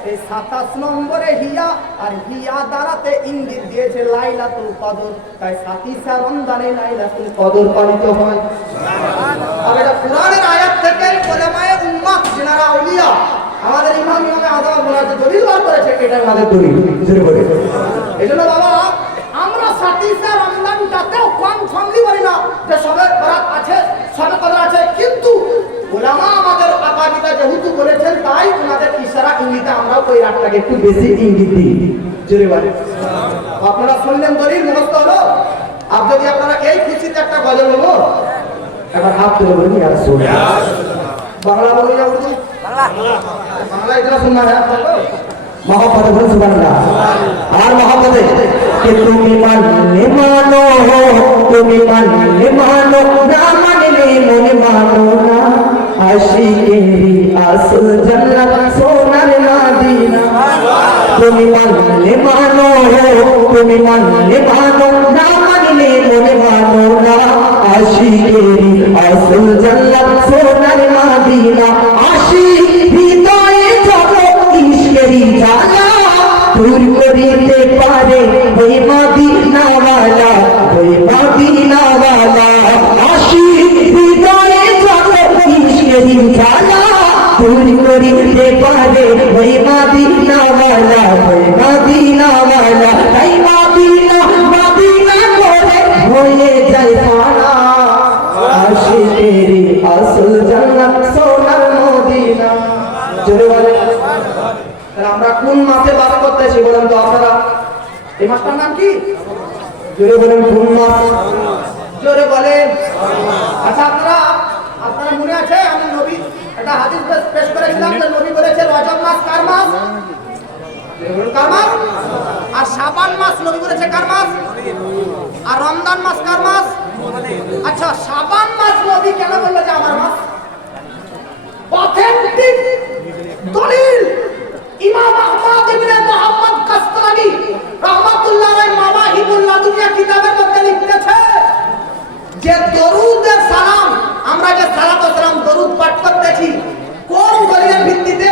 এই 27 নম্বরে হিয়া, আর হিয়া দ্বারাতে ইঙ্গিত দিয়েছে লাইলাতুল কদর। তাই 27 রমজানে লাইলাতুল কদর পালিত হয়। আর এটা কুরআনের আয়াত থেকে উলামায়ে উম্মাহ যারা আউলিয়া, আমাদের ইমাম আযম বলা যে দলিল বার করেছে, এটা আমাদের দলিল। জোরে বলে এজন্য বাবা আমরা 27 রমজানটাতেও কনফার্মলি বলি না যে সবে বরাত আছে, সবে কদর আছে, কিন্তু উলামা আমাদের আকাবিদা যেহেতু বলেছেন তাই ওনাদের ইশারা ইঙ্গিতে আমরা ওই রাতটাকে একটু বেশি ইঙ্গিত দিই। জোরে বলে আপনারা শুনলেন, দলিল মুখস্থ হলো। আর যদি আপনারা এই খুশিতে একটা গজল হলো, এবার হাত তুলে বলুন ইয়া রাসূলুল্লাহ। বাংলা বলি না উর্দু? বাংলা ইতনা শুননা है आपको? मोहब्बत बोल सुभानअल्लाह। और मोहब्बत कि তুমি মানলে মানো, তুমি মানলে মানো, না মানলে মনে মানো না। আশিকেরি আসল জান্নাত সোনার মদিনা। তুমি মানলে মানো, তুমি মানলে মানো, না মানলে মনে মানো না। আশিকেরি আসল জান্নাত সোনার মদিনা। আশিক হৃদয়ে জগৎ ইশকেরি জানা, দূর করিতে পারে ওই মদিনাওয়ালা, ওই মদিনাওয়ালা। আশিক হৃদয়ে জগৎ ইশকেরি জানা, দূর করিতে পারে ওই মদিনাওয়ালা, ওই মদিনা ওয়ালা তাই মদিনা মদিনা করে হয়ে যায় ফানা আশিকেরি আসল জান্নাত সোনার মদিনা। জোরে বলেন তাহলে আমরা কোন মাসে বাস করতেছি বলেন তো আপনারা? এই মাসটার নাম কি? জোরে বলেন কোন মাস? জোরে বলেন। আচ্ছা আপনারা মনে আছে আমি নবী একটা হাদিস পেশ করেছিলাম যে নবী বলেছে রজব মাস কার মাস? কার মাস? আর শাবান মাস নবী বলেছে কার মাস? আর রমজান মাস কার মাস? আচ্ছা শাবান মাস নবী কেন বললো যে আমার মাস? অথেন্টিক দলিল ইমাম আহমদ ইবনে মুহাম্মদ কাসতানি রাহমাতুল্লাহ আলাইহি মাওয়াহিবুল লাদুনিয়া কিতাবের মধ্যে লিখতেছে যে দরুদের সালাম আমরা যে সালাত ও সালাম দরুদ পাঠ করতেছি কোন দলিলের ভিত্তিতে?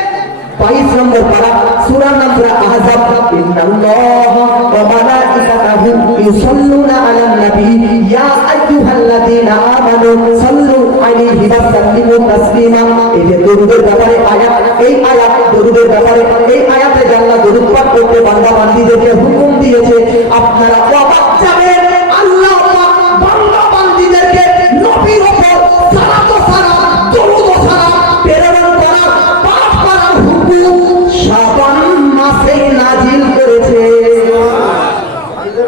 22 নম্বর পারা সূরার নাম সূরা আহজাব। ইন্নাল্লাহ ওয়া মালাইকাতাহু ইউসাল্লুনা আলান নবী ইয়া আইয়ুহাল্লাযীনা আমানু সাল্লু আলাইহি ওয়া সাল্লিমু তাসলিমা। এই যে দরুদের ব্যাপারে আয়াত, এই আয়াত দরুদের ব্যাপারে এই আয়াতে আল্লাহ দরুদ পাঠ করতে বান্দা বান্দীদেরকে হুকুম দিয়েছে। আপনারা অবাক যাবেন আল্লাহ পাক বান্দা বান্দীদেরকে নবীর উপর সালাত ও সালাম দরুদ ও সালাম প্রেরণ করা পাঠ করার হুকুম শাবান মাসে নাজিল করেছে।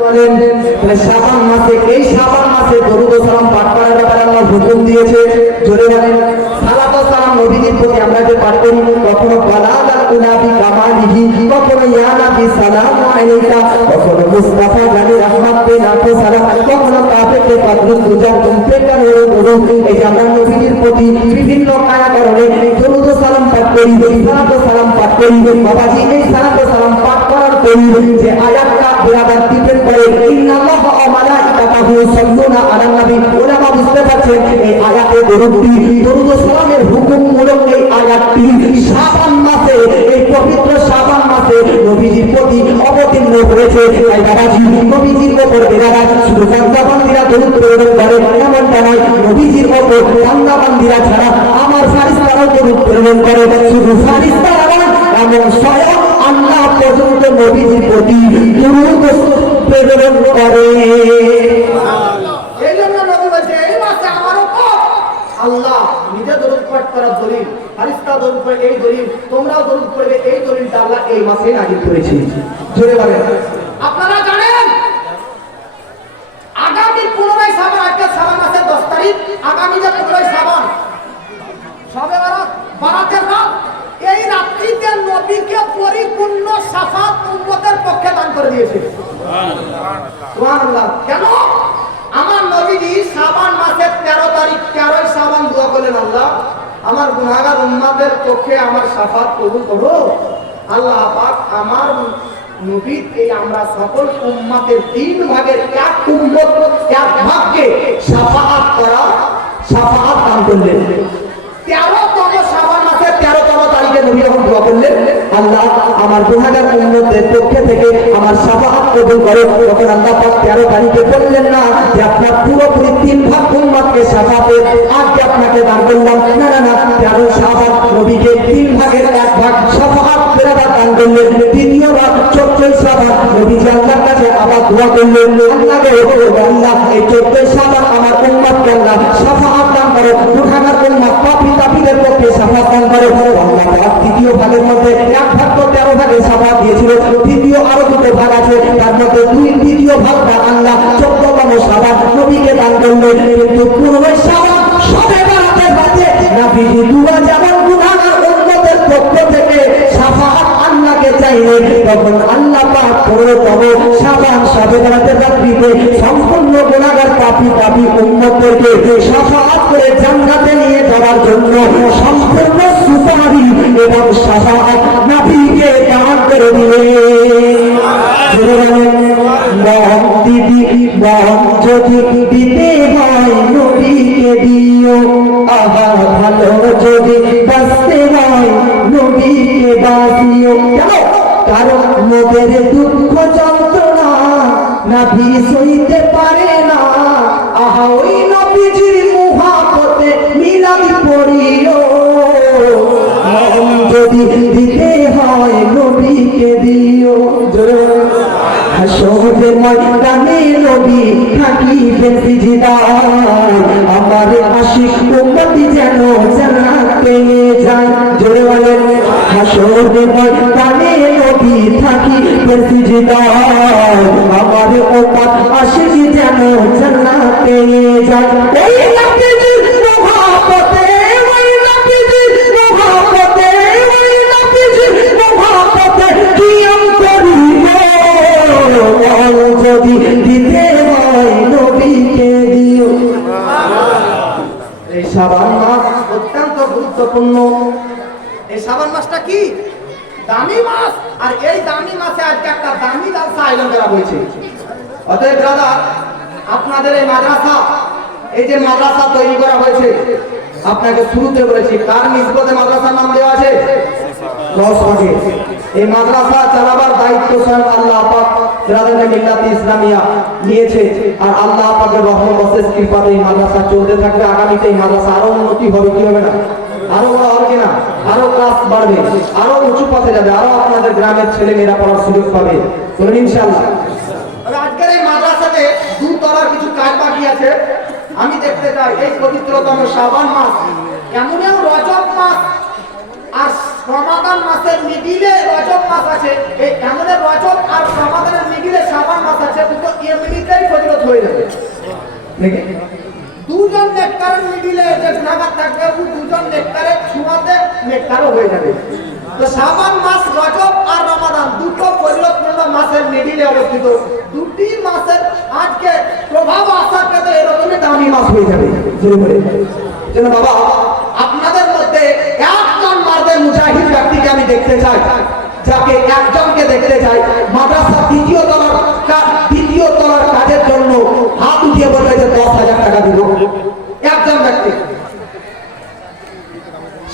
বলেন তাহলে শাবান মাসে এই শাবান মাসে দরুদ ও সালাম পাঠ করার ব্যাপারে আল্লাহ হুকুম দিয়েছে। জোরে বলেন সালাত ও সালাম নবীজির প্রতি আমরা যে পাঠ করি কখনো বালাগাল উনাবি কামালিহি, কখনো ইয়া নবী সালামু আলাইকা, কখনো মুস্তাফা জানি রহমত বে নাতো সালাম, কখনো কাফেতে পাদরুল দুজার কুমতে কানো বলুন। এই যে আমরা নবীজির প্রতি বিভিন্ন কারণে দরুদ ও সালাম পাঠ করি, সালাত ও সালাম পাঠ করি। বাবাজি এই সালাত ও সালাম পাঠ করার করি যে আয়াতটা বিরাদার ডিপেন্ড করে ইন্নাল্লাহ ওয়া মালাইকাতাহু ইউসাল্লুনা আলান নবী। ওলামা বুঝতে পারছেন এই আয়াতে দরুদ ও সালামের হুকুমমূলক এই আয়াতটি শাবান মাসে এই পবিত্র শাবান মাসে নবীজির প্রতি অবতীর্ণ হয়েছে। তাই বাবাজি নবীজির উপর বিরাদার শুধু বান্দাবান্দিরা দরুদ প্রেরণ করে এমনটা নয়, নবীজির উপর বান্দাবান্দিরা ছাড়া আমার ফারিস্তারাও দরুদ প্রেরণ করে। শুধু ফারিস্তারা নয় এমন স্বয়ং আল্লাহ পর্যন্ত নবীজির প্রতি দরুদ প্রেরণ করে। এই জন্য নবী বলছে এই মাসে আমার উপর আল্লাহ নিজে দরুদ পাঠ করার দলিল, ফারিস্তা দরুদ পড়ে এই দলিল, তোমরাও দরুদ পড়বে এই দলিলটা আল্লাহ এই মাসে নাযিল করেছে। জোরে বলেন। আপনারা জানেন আগামী 15 শাবান, আজকে শাবান মাসের 10 তারিখ, আগামী যে 15 শাবান শবে বারাতের রাত, এই রাত্রিতে নবীকে পরিপূর্ণ শাফাত উম্মতের পক্ষে দান করে দিয়েছে। সুবহানাল্লাহ। কেন? আমার নবীজি শাবান মাসের 13 তারিখ 13 শাবান দোয়া করলেন, আল্লাহ আমার গুনাহগার উম্মতের পক্ষে আমার শাফাত কবুল করো। আল্লাহ পাক আমার নবীর এই আমরা সকল উম্মতের 3 ভাগের 1 উম্মত 1 ভাগকে শাফাত করা শাফাত দান করলেন। 13তম শাবান মাসের 13তম তারিখে নবী যখন দোয়া করলেন, আল্লাহ আমার গুনাহগার উম্মতের পক্ষে থেকে আমার শাফাত কবুল করো, তখন আল্লাহ পাক 13 তারিখে বললেন না যে আপনার পুরোপুরি 3 ভাগ উম্মতকে শাফাতের আজকে আপনাকে দান করলাম। না না না, 13 শাবান নবীকে 3 ভাগের 1 ভাগ শাফাত পেরাদার দান করলেন। দ্বিতীয় ভাগ 14 শাবান নবীজি আল্লাহর কাছে আবার দোয়া করলেন, আল্লাহকে আল্লাহ এই 14 শাবান আমার উম্মতকে আল্লাহ শাফাত দান করো, গুনাহগার উম্মত পাপী তাপীদের পক্ষে শাফাত দান করো। আল্লাহ পাক তৃতীয় ভাগের মধ্যে 1 ভাগ তো 13 ভাগে শাফাত দিয়েছিল, তৃতীয় আরো 2 ভাগ আছে, তার মধ্যে দ্বিতীয় ভাগটা আল্লাহ 14তম শাবান নবীকে দান করলেন। কিন্তু 15 শাবান শবে বারাতের রাতে নবীজি দুয়া যেমন গুনাহগার উম্মতের পক্ষ থেকে শাফাত আল্লাহকে চাইলেন, তখন আল্লাহ পাক 15তম শাবান শবে বারাতের রাত্রিতে সম্পূর্ণ গুনাহগার পাপী তাপী উম্মতদেরকে শাফাত করে জান্নাতে নিয়ে যাওয়ার জন্য সম্পূর্ণ সুপারিশ এবং শাফাত নবীকে দান করে দিলেন। দিদি যদি দিতে হয় নবীকে দিও, আহা ভালো যদি বাঁচতে হয় নবীকে বাঁচিও। কেন? কারণ মোদের দুঃখ যন্ত্রণা নবী সইতে পারে না, আহা ওই নবীজির মুহাব্বতে মিলাদ পড়িও। যদি দিতে হয় নবীকে দিও। জোরে ফেন্সি জিদার আমার আশিক উম্মতি যেন জান্নাতে যায় জোরে বলেন হাসরে ময়দানে নবী থাকি ফেন্সি জিদার আমার উম্মত আশিক যেন জান্নাতে যায় ওই নবীজির মহব্বতে ওই নবীজির মহব্বতে ওই নবীজির মহব্বতে কিয়াম করিব যদি দিতে হয় নবীকে দিও। এই শাবান মাস অত্যন্ত গুরুত্বপূর্ণ। এই শাবান মাসটা কি দামি মাস, আর এই দামি মাসে আজকে একটা দামি জালসা আয়োজন করা হয়েছে। অতএব দাদা, আপনাদের এই মাদ্রাসা, এই যে মাদ্রাসা তৈরি করা হয়েছে, আপনাকে শুরুতে বলেছি কার নিসবতে মাদ্রাসার নাম দেওয়া আছে? 10 ভাগে। এই মাদ্রাসা চালাবার দায়িত্ব স্বয়ং আল্লাহ পাক রাদানে মিল্লাতে ইসলামিয়া নিয়েছে, আর আল্লাহ পাকের রহমত অশেষ কৃপাতে এই মাদ্রাসা চলতে থাকবে। আগামীতে এই মাদ্রাসা আরো উন্নতি হবে, কি হবে না, আরো বড় হবে কিনা, আরো ক্লাস বাড়বে, আরো উঁচু পথে যাবে, আরো আপনাদের গ্রামের ছেলে মেয়েরা পড়ার সুযোগ পাবে, বলুন ইনশাআল্লাহ। তবে আজকের এই মাদ্রাসাতে 2 তলার কিছু কাজ বাকি আছে, আমি দেখতে চাই এই পবিত্রতম শাবান মাস, এমনও রজব মাস আর রমাদান মাসের মিডিলে রজব মাস আছে, এই এমন রজব আর রমাদানের মিডিলে শাবান মাস আছে, দুটো এমনিতেই ফজিলত হয়ে যাবে। দেখে দুজন নেককারের মিডিলে যে গুনাহগার থাকবে, ও দুজন নেককারের সুমাতে নেককারও হয়ে যাবে। তো শাবান মাস, রজব আর রমাদান দুটো ফজিলতপূর্ণ মাসের মিডিলে অবস্থিত। দুটি মাসের আজকে প্রভাব আসার কাছে এরকমই দামি মাস হয়ে যাবে। জোরে বলে যেন বাবা, আপনাদের মধ্যে একজন মারবে মুজাহিদ ব্যক্তিকে আমি দেখতে চাই, যাকে একজনকে দেখতে চাই মাদ্রাসা দ্বিতীয় তলার কাজের জন্য হাত উঠিয়ে বলবে যে 10,000 টাকা দিব। একজন ব্যক্তি,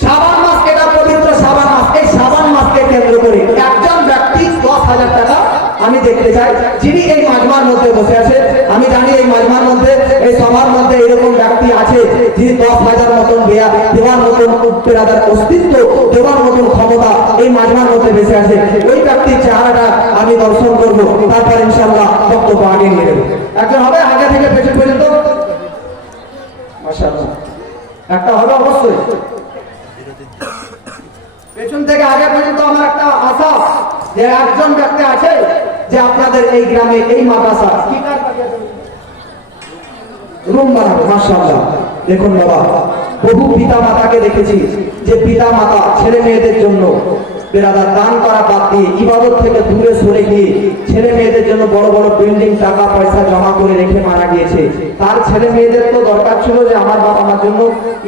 শাবান মাস, এটা পবিত্র শাবান মাস, এই শাবান মাসকে কেন্দ্র করে একজন ব্যক্তি 10,000 টাকা আমি দেখতে চাই, যিনি এই মাজমার মধ্যে বসে আছে। আমি জানি এই মাজমার মধ্যে, এই সবার মধ্যে এরকম ব্যক্তি আছে যিনি 10,000 মতন দেওয়ার মতন পেরাদার অস্তিত্ব, দেওয়ার মতন ক্ষমতা এই মাজমার মধ্যে বেঁচে আছে। ওই ব্যক্তির চেহারাটা আমি দর্শন করবো, তারপর ইনশাআল্লাহ বক্তব্য আগে নিয়ে নেব। একজন হবে আগে থেকে পেছন পর্যন্ত, মাশাআল্লাহ একটা হবে অবশ্যই, পেছন থেকে আগে পর্যন্ত। আমার একটা আশা যে একজন ব্যক্তি আছে যে আপনাদের এই গ্রামে এই মাদ্রাসা কি কাজ বাকি আছে? রুম বানাবে। মাশাআল্লাহ, দেখুন বাবা, বহু পিতা মাতাকে দেখেছি যে পিতা মাতা ছেলে মেয়েদের জন্য বেরাদার দান করা বাদ দিয়ে ইবাদত থেকে দূরে সরে গিয়ে ছেলে মেয়েদের জন্য বড় বড় বিল্ডিং টাকা পয়সা জমা করে রেখে মারা গিয়েছে। তার ছেলে মেয়েদের তো দরকার ছিল যে আমার বাবা আমার জন্য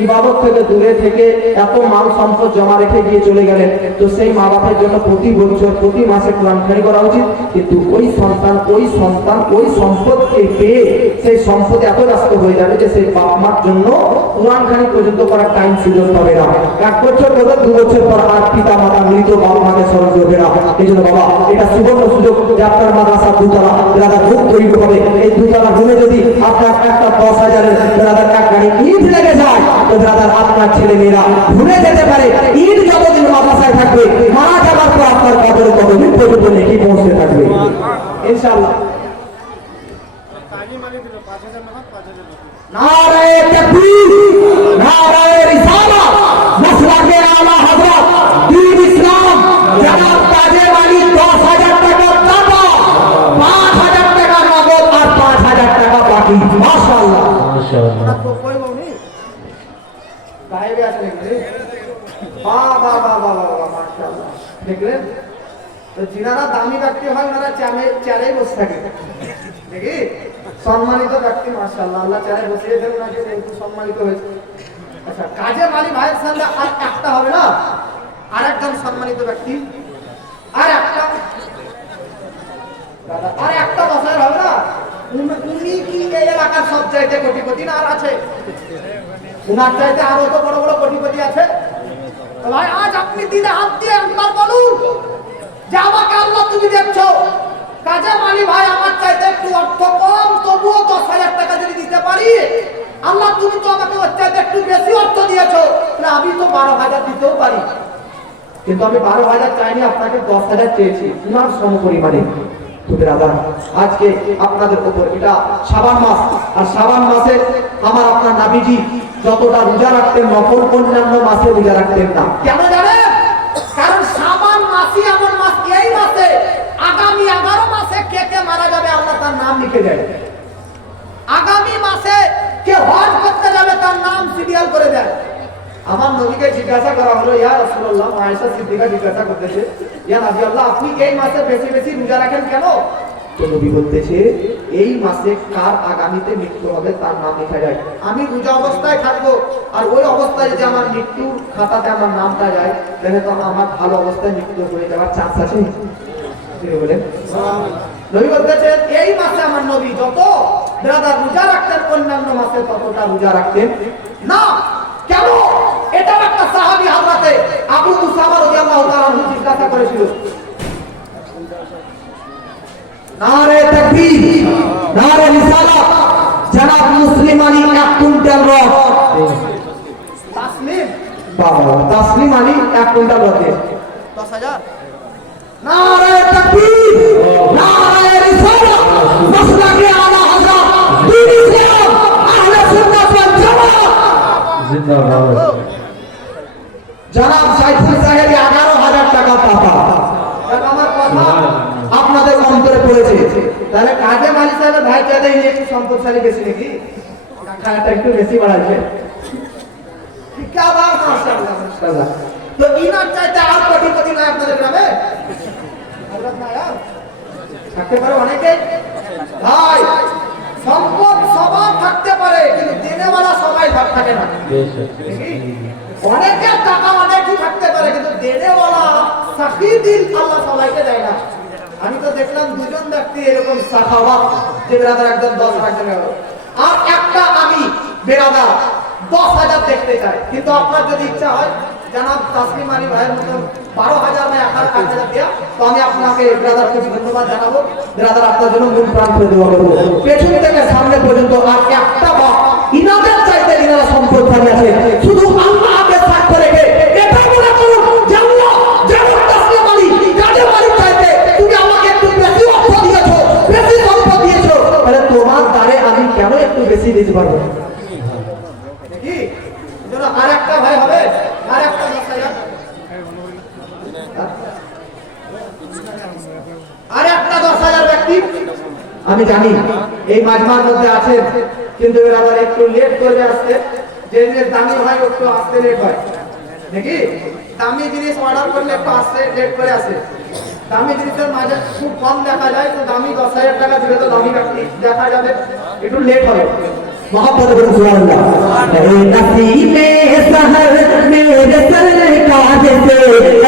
ইবাদত থেকে দূরে থেকে এত মাল সম্পদ জমা রেখে গিয়ে চলে গেলেন, তো সেই মা বাবার জন্য প্রতি বছর প্রতি মাসে কোরআনখানি করা উচিত। কিন্তু ওই সন্তান ওই সম্পদকে পেয়ে সেই সম্পদ এত ব্যস্ত হয়ে যাবে যে সেই বাপ মার জন্য কোরআনখানি পর্যন্ত করার টাইম সুযোগ পাবে না। 1 বছর পর 2 বছর পর আর পিতা মাতা মৃত বাপ মাকে স্মরণ করবে না। এই জন্য বাবা, এটা সুবর্ণ সুযোগ যে আপনার মাদ্রাসা 2 তলা বেরাদার রুম তৈরি হবে। এই 2 তলা রুমে যদি আপনার একটা 10,000-এর বেরাদার এক গাড়ি ইট লেগে যায়, তো বেরাদার আপনার ছেলে মেয়েরা ভুলে যেতে পারে ইট যতদিন মাদ্রাসায় থাকবে, মারা যাবার পর আপনার কবরে ততদিন পর্যন্ত নেকি পৌঁছতে থাকবে ইনশাআল্লাহ। নারায়ে তাকবীর, নারায়ে রিসালাত, মাসলাকে আলা হযরত দ্বীন ইসলাম জনাব তাজে ওয়ালি 10,000 টাকা দাতা, 5,000 টাকা নগদ আর 5,000 টাকা বাকি। মাশাআল্লাহ, মাশাআল্লাহ। কই বউনি গায়েবে আসলে বাহ বাহ বাহ বাহ বাহ, মাশাআল্লাহ। দেখলেন তো, যিনারা দামি ব্যক্তি হয় ওনারা চেয়ারেই বসে থাকে, দেখি সম্মানিত ব্যক্তি মাশাআল্লাহ, আল্লাহ চেয়ারে বসিয়েছেন ওনাকে, কিন্তু সম্মানিত হয়েছে। আচ্ছা, কাজে মালি ভাইয়ের সঙ্গে আর একটা হবে না, আর একজন সম্মানিত ব্যক্তি, আর একটা বছর হবে না। উনি কি এই এলাকার সব চাইতে কোটিপতি না আর আছে? উনার চাইতে আরো তো বড় বড় কোটিপতি আছে। ভাই, আজ আপনি দিনে হাত দিয়ে একবার বলুন যে আমাকে আল্লাহ তুমি দেখছো, কাজে মালি ভাই আমার চাইতে একটু অর্থ কম, তবুও 10,000 টাকা যদি দিতে পারি, আল্লাহ তুমি তো আমাকে ওর চাইতে একটু বেশি অর্থ দিয়েছো, তাহলে আমি তো 12,000 দিতেও পারি। কিন্তু আমি 12,000 চাইনি, আপনাকে 10,000 চেয়েছি, উনার সমপরিমাণে। তো তো বেরাদার, আজকে আপনাদের উপর এটা শাবান মাস, আর শাবান মাসে আমার আপনার নবীজি যতটা রোজা রাখতেন নফল অন্যান্য মাসে রোজা রাখতেন না। কেন জানেন? কারণ শাবান মাসই এমন মাস, এই মাসে আগামী 11 মাসে কে কে মারা যাবে আল্লাহ তার নাম লিখে দেয়। আগামী মাসে কে হজ করতে যাবে তার নাম সিরিয়াল করে দেয়। আমার নবীকে জিজ্ঞাসা করা হলো, ইয়া রাসূলুল্লাহ, আয়েশা সিদ্দিকা জিজ্ঞাসা করতেছে, ইয়া নবী আল্লাহ, আপনি এই মাসে বেশি বেশি রোজা রাখেন কেন? তো নবী বলতেছে, এই মাসে কার আগামীতে মৃত্যু হবে তার নাম লেখা যায়। আমি রোজা অবস্থায় থাকবো, আর ওই অবস্থায় যদি আমার মৃত্যুর খাতাতে আমার নামটা যায়, তাহলে তো আমার ভালো অবস্থায় মৃত্যু হয়ে যাওয়ার চান্স আছে। তিনি বলেন, নবী বলতেছেন, এই মাসে আমার নবী যত ব্রাদার রোজা রাখতেন অন্যান্য মাসে ততটা রোজা রাখতেন না। কেন? এটা একটা সাহাবী হযরতে আবু উসামা রাদিয়াল্লাহু তাআলা আনহু জিজ্ঞাসা করেছিল। নারে তাকবীর, নারে রিসালাত, জনাব মুসলিম আলী 1 কুইন্টাল রড, তাসলিম বাবা তাসলিম আলী 1 কুইন্টাল রড, 10,000। নারে তাকবীর, নারে রিসালাত, মাসলাকে আলা হযরত দ্বীন ইসলাম আহলে সুন্নাত ওয়াল জামাত জিন্দাবাদ। জনাব সাইফুল সাহেব 11,000 টাকা পাতা। আমার কথা আপনাদের অন্তরে পড়েছে, তাহলে কাজে মালিক সাহেবের ভাই চাইলে একটু সম্পদশালী বেশি নাকি? টাকাটা একটু বেশি বাড়াচ্ছে। क्या बात माशाআল্লাহ। তো ইনার চাইতে আর কোটিপতি নয় আপনাদের গ্রামে? হযরত না यार, থাকতে পারে অনেকে ভাই, সম্পদ সবার থাকতে পারে কিন্তু দেনেওয়ালা সবাই থাকে না। অনেকের টাকা অনেকই থাকতে পারে কিন্তু দেনেওয়ালা সাখী দিল আল্লাহ সবাইকে দেয় না। আমি তো দেখলাম দুজন ব্যক্তি এরকম সাখাওয়াত, যে বেরাদার একজন 10 লাখ টাকা হলো, আর একটা আমি বেরাদার 10,000 দেখতে চাই। কিন্তু আপনার যদি ইচ্ছা হয় জনাব তাসলিম আলী ভাইয়ের মতো 12,000 না 1,000 দেয়া, তো আমি আপনাকে ব্রাদারকে ধন্যবাদ জানাবো। ব্রাদার আপনার জন্য মন প্রাণ করে দেওয়া করবো, পেছন থেকে সামনে পর্যন্ত আর একটা বাপ ইনাদের চাইতে ইনারা সম্পদশালী আছে। শুধু আল্লাহকে সাক্ষ্য রেখে এটা মনে করুন যে আল্লাহ যেমন তাসলিম আলী কাজে মালিক চাইতে তুমি আমাকে একটু বেশি অর্থ দিয়েছো, বেশি সম্পদ দিয়েছো, তাহলে তোমার দ্বারে আমি কেন একটু বেশি দিতে পারবো না? কি যেন আর একটা ভাই হবে, আর একটা 10,000, আর একটা 10,000 ব্যক্তি আমি জানি এই মাজমার মধ্যে আছে, কিন্তু এরা আবার একটু লেট করে আসছে। যে জিনিস দামি হয় একটু আসতে লেট হয় নাকি? দামি জিনিস অর্ডার করলে একটু আসতে লেট করে আসে। দামি জিনিসের মাঝে খুব কম দেখা যায়, তো দামি 10,000 টাকা দিলে তো দামি ব্যক্তি দেখা যাবে, একটু লেট হবে। मोहब्बत बिन सुभान अल्लाह। ऐ नसीबे सहर मेरे सरकार से,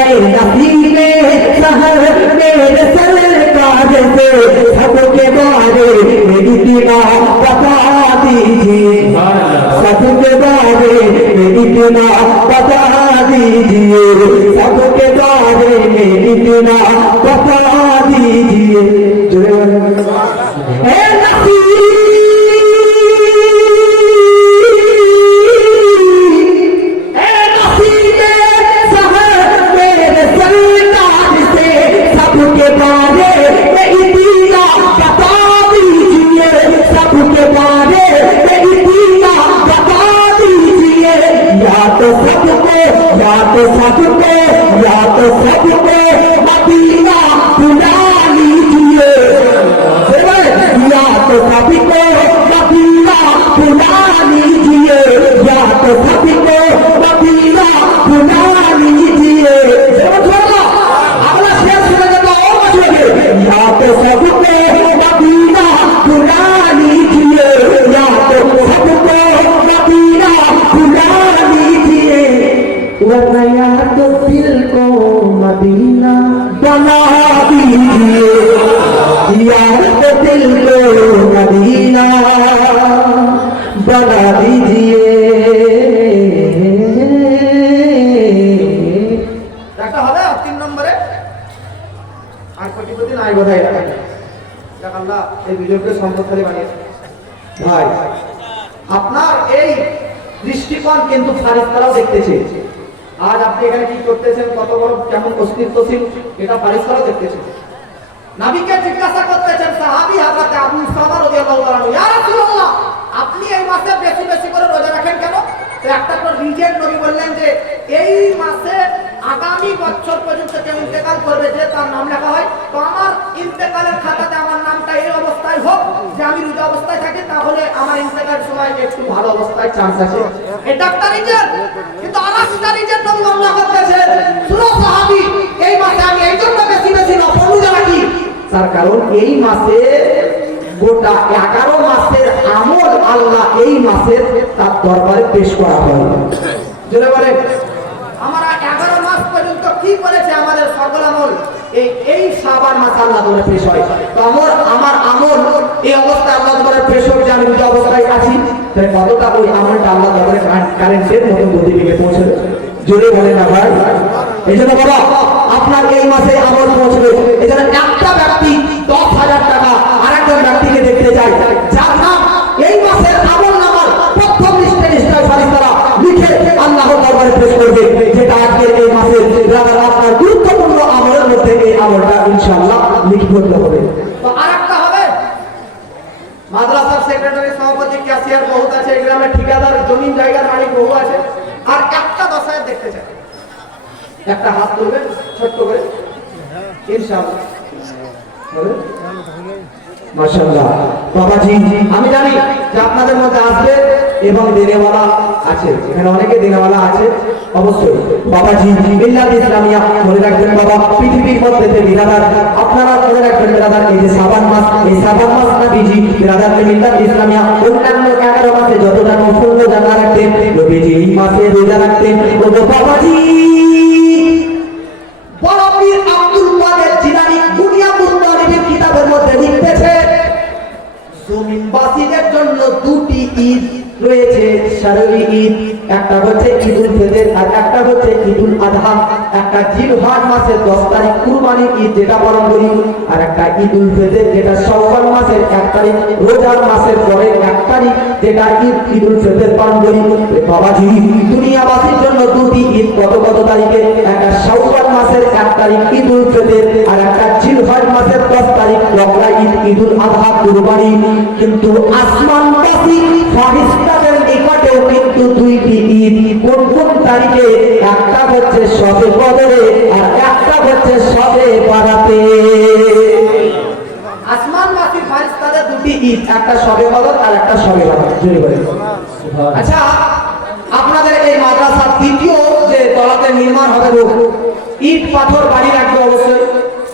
ऐ नसीबे सहर मेरे सरकार से, सबके बारे में इतना बता दीजिए, सबके बारे में इतना बता दीजिए, सबके बारे में इतना बता दीजिए। ऐ नसीब बना दीजिए। দেখা হবে 3 নম্বরে আর কোটিপতি নাই বোধহয় এটা। দেখা আল্লাহ এই ভিডিওকে সম্পদশালী বানিয়েছে। ভাই আপনার এই দৃষ্টিকোণ কিন্তু ফারিস্তারাও দেখতেছে। আজ আপনি এখানে কি করতেছেন, কত বড় কেমন অস্তিত্বশীল, এটা ফারিস্তারাও দেখতেছে। নবীকে জিজ্ঞাসা করতেছেন সাহাবী হযরত আবু সামা রাদিয়াল্লাহু তাআলা, ইয়া রাসূলুল্লাহ, আপনি এই মাসে বেশি বেশি করে রোজা রাখেন কেন? তো একটা তো রিজেন নবী বললেন যে এই মাসে আগামী বছর পর্যন্ত কেউ ইন্তেকাল করবে যে তার নাম লেখা হয়, তো আমার ইন্তেকালের খাতাতে আমার নামটা এই অবস্থায় হোক যে আমি রোজা অবস্থায় থাকি, তাহলে আমার ইন্তেকাল সময় একটু ভালো অবস্থায় চান্স আছে। এটা একটা রিজেন। কিন্তু আরেকটা রিজেন নবী বর্ণনা করতেছেন, শুনো সাহাবী, এই মাসে আমি এই জন্য বেশি বেশি নফল রোজা রাখি, তার কারণ এই মাসে গোটা 11 মাসের আমল আল্লাহ এই মাসে তার দরবারে পেশ করা হয়। যেটা বলে আমরা 11 মাস পর্যন্ত কি করেছে আমাদের সকল আমল এই শাবান মাস আল্লাহ দরবারে পেশ হয়। তো আমার আমল এই অবস্থায় আল্লাহ দরবারে পেশ হোক যে আমি যে অবস্থায় আছি, তাই কতটা ওই আমলটা আল্লাহ দরবারে কারেন্টের মতো গতিবেগে পৌঁছবে, জোরে বলে না ভাই। এই জন্য বাবা আপনার এই মাসে আমল পৌঁছবে। এই জন্য একটা ব্যক্তি 10,000 টাকা আরেকজন ব্যক্তিকে দেখতে চায়, যার নাম এই মাসের আমল নামার প্রথম লিস্টে ফারিস্তারা লিখে আল্লাহর দরবারে পেশ করবে, যেটা আজকের এই মাসের আপনার গুরুত্বপূর্ণ আমলের মধ্যে এই আমলটা ইনশাআল্লাহ লিখিত হবে। তো আরেকটা হবে মাদ্রাসার সেক্রেটারি, সভাপতি, ক্যাশিয়ার বহুত আছে, এই গ্রামে ঠিকাদার, জমিন জায়গার মালিক বহু আছে, আর একটা 10,000 দেখতে চায়, একটা হাত তুলবেন ছোট্ট করে ইনশাআল্লাহ। মাশাআল্লাহ বাবাজি, আমি জানি যে আপনাদের মধ্যে আসবে এবং দেনেওয়ালা আছে, এখানে অনেকে দেনেওয়ালা আছে অবশ্যই। বাবাজি মিল্লাত ইসলামিয়া মনে রাখবেন বাবা, পৃথিবীর মধ্যে যে বিরাদার, আপনারা মনে রাখবেন বিরাদার, এই যে শাবান মাস, এই শাবান মাস নবীজি বিরাদার মিল্লাত ইসলামিয়া অন্যান্য 11 মাসে যতটা নফল রোজা রাখতেন, নবীজি এই মাসে রোজা রাখতেন। ও বাবাজি, বড় পীর আব্দুল কাদের জিলানী বুনিয়াতুল তালিবের কিতাবের মধ্যে লিখতেছে, জমিনবাসীদের জন্য দুটি ঈদ রয়েছে, শারঈ ঈদ, একটা হচ্ছে ঈদুল ফিতর আর একটা হচ্ছে ঈদুল আযহা। একটা জিলহজ মাসের 10 তারিখ কুরবানির ঈদ যেটা পালন করি, আর একটা ঈদুল ফিতর যেটা শাওয়াল মাসের 1 তারিখ, রোজার মাসের পরে 1 তারিখ যেটা ঈদুল ফিতর পালন করি। বাবাজি দুনিয়াবাসীর জন্য দুটি ঈদ কত কত তারিখে, একটা শাওয়াল মাসের 1 তারিখ ঈদুল ফিতর আর একটা জিলহজ মাসের 10 তারিখ বকরা ঈদ, ঈদুল আযহা কুরবানি। কিন্তু আসমানবাসী ফারিস্তাদের নিকটেও কিন্তু দুইটি ঈদ কোন কোন তারিখে, একটা হচ্ছে শবে কদরে আর একটা হচ্ছে শবে বারাতে। আসমানবাসী ফারিস্তাদের দুটি ঈদ, একটা শবে কদর আর একটা শবে বারাত। জোরে বলেন। আচ্ছা, আপনাদের এই মাদ্রাসার দ্বিতীয় যে তলাতে নির্মাণ হবে, ইট পাথর বাড়ি রাখবে অবশ্যই।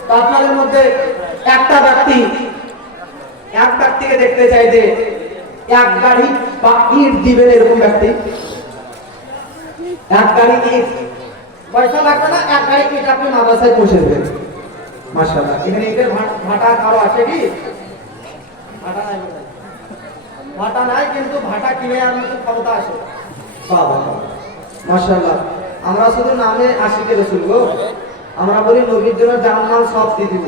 তো আপনাদের মধ্যে একটা ব্যক্তিকে দেখতে চাই যে 1 গাড়ি বা ইট দিবেন, এরকম ব্যক্তি 1 গাড়ি ইট, পয়সা লাগবে না, 1 গাড়ি ইট আপনি মাদ্রাসায় পৌঁছে দেবেন। মাশাআল্লাহ, এখানে ইটের ভাটা কারো আছে কি? ভাটা নাই, কিন্তু ভাটা কিনে আর মতো ক্ষমতা আছে। বাবা মাশাআল্লাহ, আমরা শুধু নামে আশিকের রাসূল গো, আমরা বলি নবীর জন্য জানমাল সব দিয়ে দিব,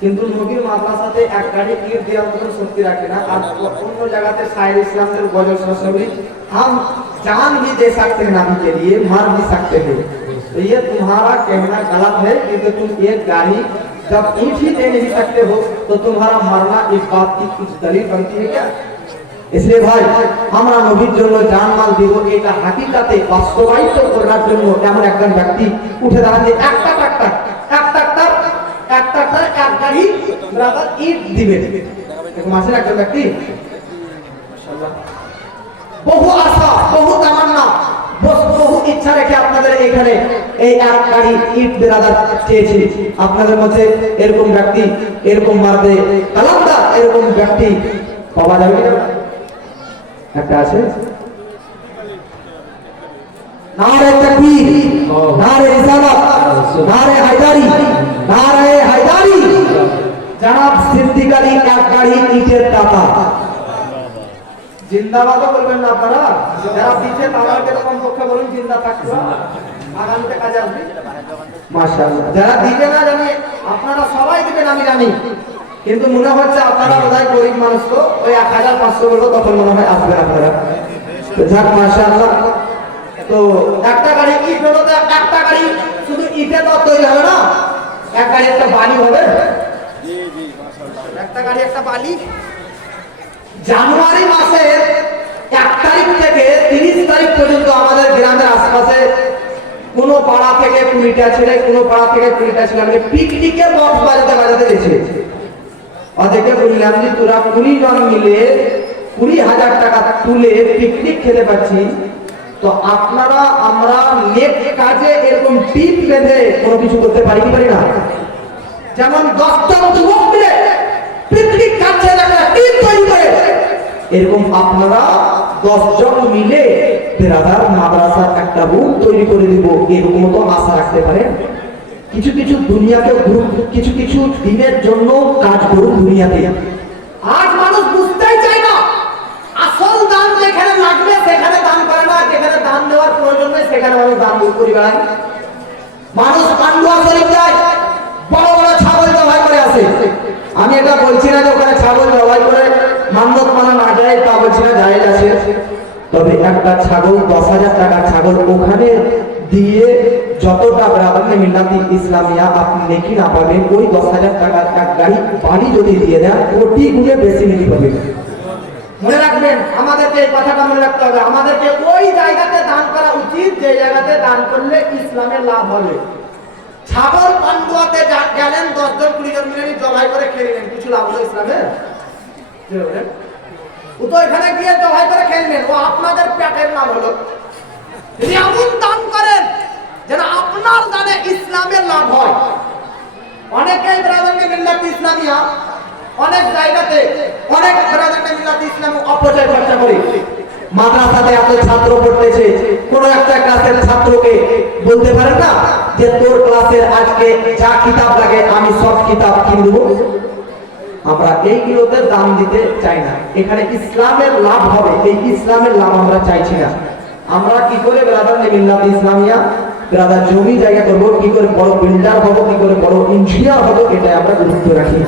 কিন্তু নবীর মাদ্রাসাতে 1 গাড়ি ইট দেওয়ার মতো শক্তি রাখে না। আর অন্য জায়গাতে শায়ের ইসলামের গজল সরসবি, हम जान भी दे सकते हैं नबी के लिए, मार भी सकते हैं। तो ये तुम्हारा कहना गलत है, क्योंकि तुम एक गाड़ी जब ईट ही दे नहीं सकते हो तो तुम्हारा मरना इस बात की कुछ दलील बनती है क्या? इसलिए भाई আমরা নবীর জন্য জানমাল দেব, এটা হাকিকাতে বাস্তবায়িত করার জন্য এমন একজন ব্যক্তি উঠে দাঁড়ান যে একটা ট্রাক্টর 1 গাড়ি ব্রাদার ইট দিবে, এরকম আছে একজন ব্যক্তি। মাশাআল্লাহ, বহু আশা, বহু তামান্না, বহু ইচ্ছা রেখে আপনাদের এখানে এই 1 গাড়ি ইট ব্রাদার চেয়েছি। আপনাদের মধ্যে এরকম ব্যক্তি, এরকম মারদে কালামদার এরকম ব্যক্তি পাওয়া যাবে কি? একটা আছে। নারে তাকবীর, নারে রিসালাত, নারে হায়দারি, নারে হায়দারি। জনাব সিদ্দিক আলী 1 গাড়ি ইটের দাতা। জিন্দাবাদও বলবেন না আপনারা, যারা দিচ্ছে তাদেরকে এরকম পক্ষে বলুন জিন্দা থাকবে, আগামীতে কাজে আসবে। মাশাআল্লাহ, যারা দিবে না জানি, আপনারা সবাই দিবেন আমি জানি, কিন্তু মনে হচ্ছে আপনারা বোধহয় গরিব মানুষ, তো ওই 1500 বলবো তখন মনে হয় আসবেন আপনারা। তো যাক মাশাআল্লাহ, তো একটা গাড়ি ইট হলো, তো একটা গাড়ি শুধু ইটে তো তৈরি হবে না, 1 গাড়ি একটা বাড়ি হবে, একটা গাড়ি একটা বালি। জানুয়ারি মাসের 1 তারিখ থেকে 30 তারিখ পর্যন্ত আমাদের গ্রামের আশপাশে কোন পাড়া থেকে 20টা ছেলে, কোন পাড়া থেকে 20টা ছেলে আমাকে পিকনিকের বক্স বাজাতে বাজাতে গেছে। ওদেরকে বললাম যে তোরা 20 জন মিলে 20,000 টাকা তুলে পিকনিক খেতে পাচ্ছি, তো আপনারা আমরা নেট কাজে এরকম টিপ বেঁধে কোনো কিছু করতে পারি কি পারি না? যেমন 10 জন যুবক মিলে পিকনিক খাচ্ছে একটা টিপ তৈরি করে, এরকম আপনারা 10 জন মিলে বেরাদার মাদ্রাসার একটা রুম তৈরি করে দিব, এরকম তো আশা রাখতে পারেন। কিছু কিছু দুনিয়াকে কিছু কিছু দিনের জন্য কাজ করুন দুনিয়াতে। আজ মানুষ বুঝতেই চায় না, আসল দান যেখানে লাগবে সেখানে দান করে না, যেখানে দান দেওয়ার প্রয়োজন নেই সেখানে মানুষ দান করে বেড়ায়। মানুষ পান্ডুয়া শরীফ যায়, বড় বড় ছাগল জবাই করে আসে। আমি এটা বলছি না যে ওখানে ছাগল জবাই করে মান্যত মানা না যায়, তা বলছি না, জায়েজ আছে। তবে একটা ছাগল 10,000 টাকার ছাগল ওখানে দিয়ে যতটা ব্রাদারনে মিল্লাতি ইসলামিয়া আপনি নেকি না পাবেন, ওই 10,000 টাকার এক গাড়ি বাড়ি যদি দিয়ে দেন কোটি গুণে বেশি নেকি পাবেন। মনে রাখবেন, আমাদেরকে এই কথাটা মনে রাখতে হবে, আমাদেরকে ওই জায়গাতে দান করা উচিত যে জায়গাতে দান করলে ইসলামের লাভ হবে। ছাগল পান্ডুয়াতে গেলেন 10 জন 20 জন মিলে জবাই করে খেয়ে নিলেন, কিছু লাভ হলো ইসলামের? ও তো এখানে গিয়ে জবাই করে খেয়ে নিলেন, ও আপনাদের পেটের লাভ হলো। যদি এমন দান করেন যেন আপনার দানে ইসলামের লাভ হয়। অনেকেই ব্রাদারকে মিল্লাত ইসলামিয়া অনেক জায়গাতে অনেক ব্রাদারকে মিল্লাত ইসলাম অপচয় খরচা করে। মাদ্রাসাতে এত ছাত্র পড়তেছে, কোন একটা ক্লাসের ছাত্রকে বলতে পারেন না যে তোর ক্লাসের আজকে যা কিতাব লাগে আমি সব কিতাব কিনে দেবো? আমরা এইগুলোতে দাম দিতে চাই না। এখানে ইসলামের লাভ হবে, এই ইসলামের লাভ আমরা চাইছি না। আমরা কি করে ব্রাদার মিল্লাত ইসলামিয়া ব্রাদার জমি জায়গা করবো, কি করে বড় বিল্ডার হবো, কি করে বড় ইঞ্জিনিয়ার হবো, এটা আমরা গুরুত্ব রাখি।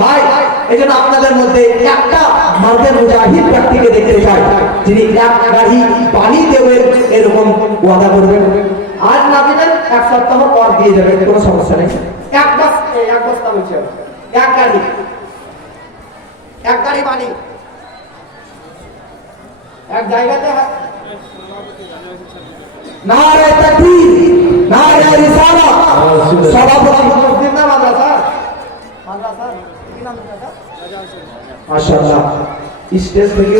ভাই, এই জন্য আপনাদের মধ্যে একটা মার্দের মুজাহিদ ব্যক্তিকে দেখতে চাই যিনি এক গাড়ি পানি দেবেন এরকম ওয়াদা করবেন। আজ না দিবেন 1 সপ্তাহ পর দিয়ে যাবেন, কোনো সমস্যা নেই। এক বস্তা বলছি, এক গাড়ি পানি এক জায়গাতে নারে তাকবীর, নারে রিসালাত। সভাপতি মসজিদ না মাদ্রাসা? কি নাম মাদ্রাসা? মাশাআল্লাহ, স্টেজ থেকে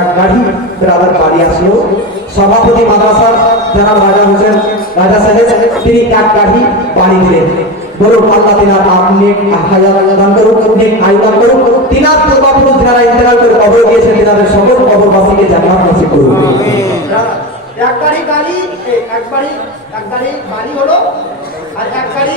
এক গাড়ি ব্রাদার বাড়ি আসলো। সভাপতি মাদ্রাসার জনাব রাজা হোসেন রাজা সাহেব, তিনি এক গাড়ি পানি দিলেন। বলুন আল্লাহ তিনার আপনি হাজার দান করুন, নেক আয়ু দান করুন। তিনার পূর্বপুরুষ যারা ইন্তেকাল করে কবর গিয়েছেন তিনাদের সকল কবরবাসীকে জান্নাত নসিব করুন। এক গাড়ি বালি হলো আর এক গাড়ি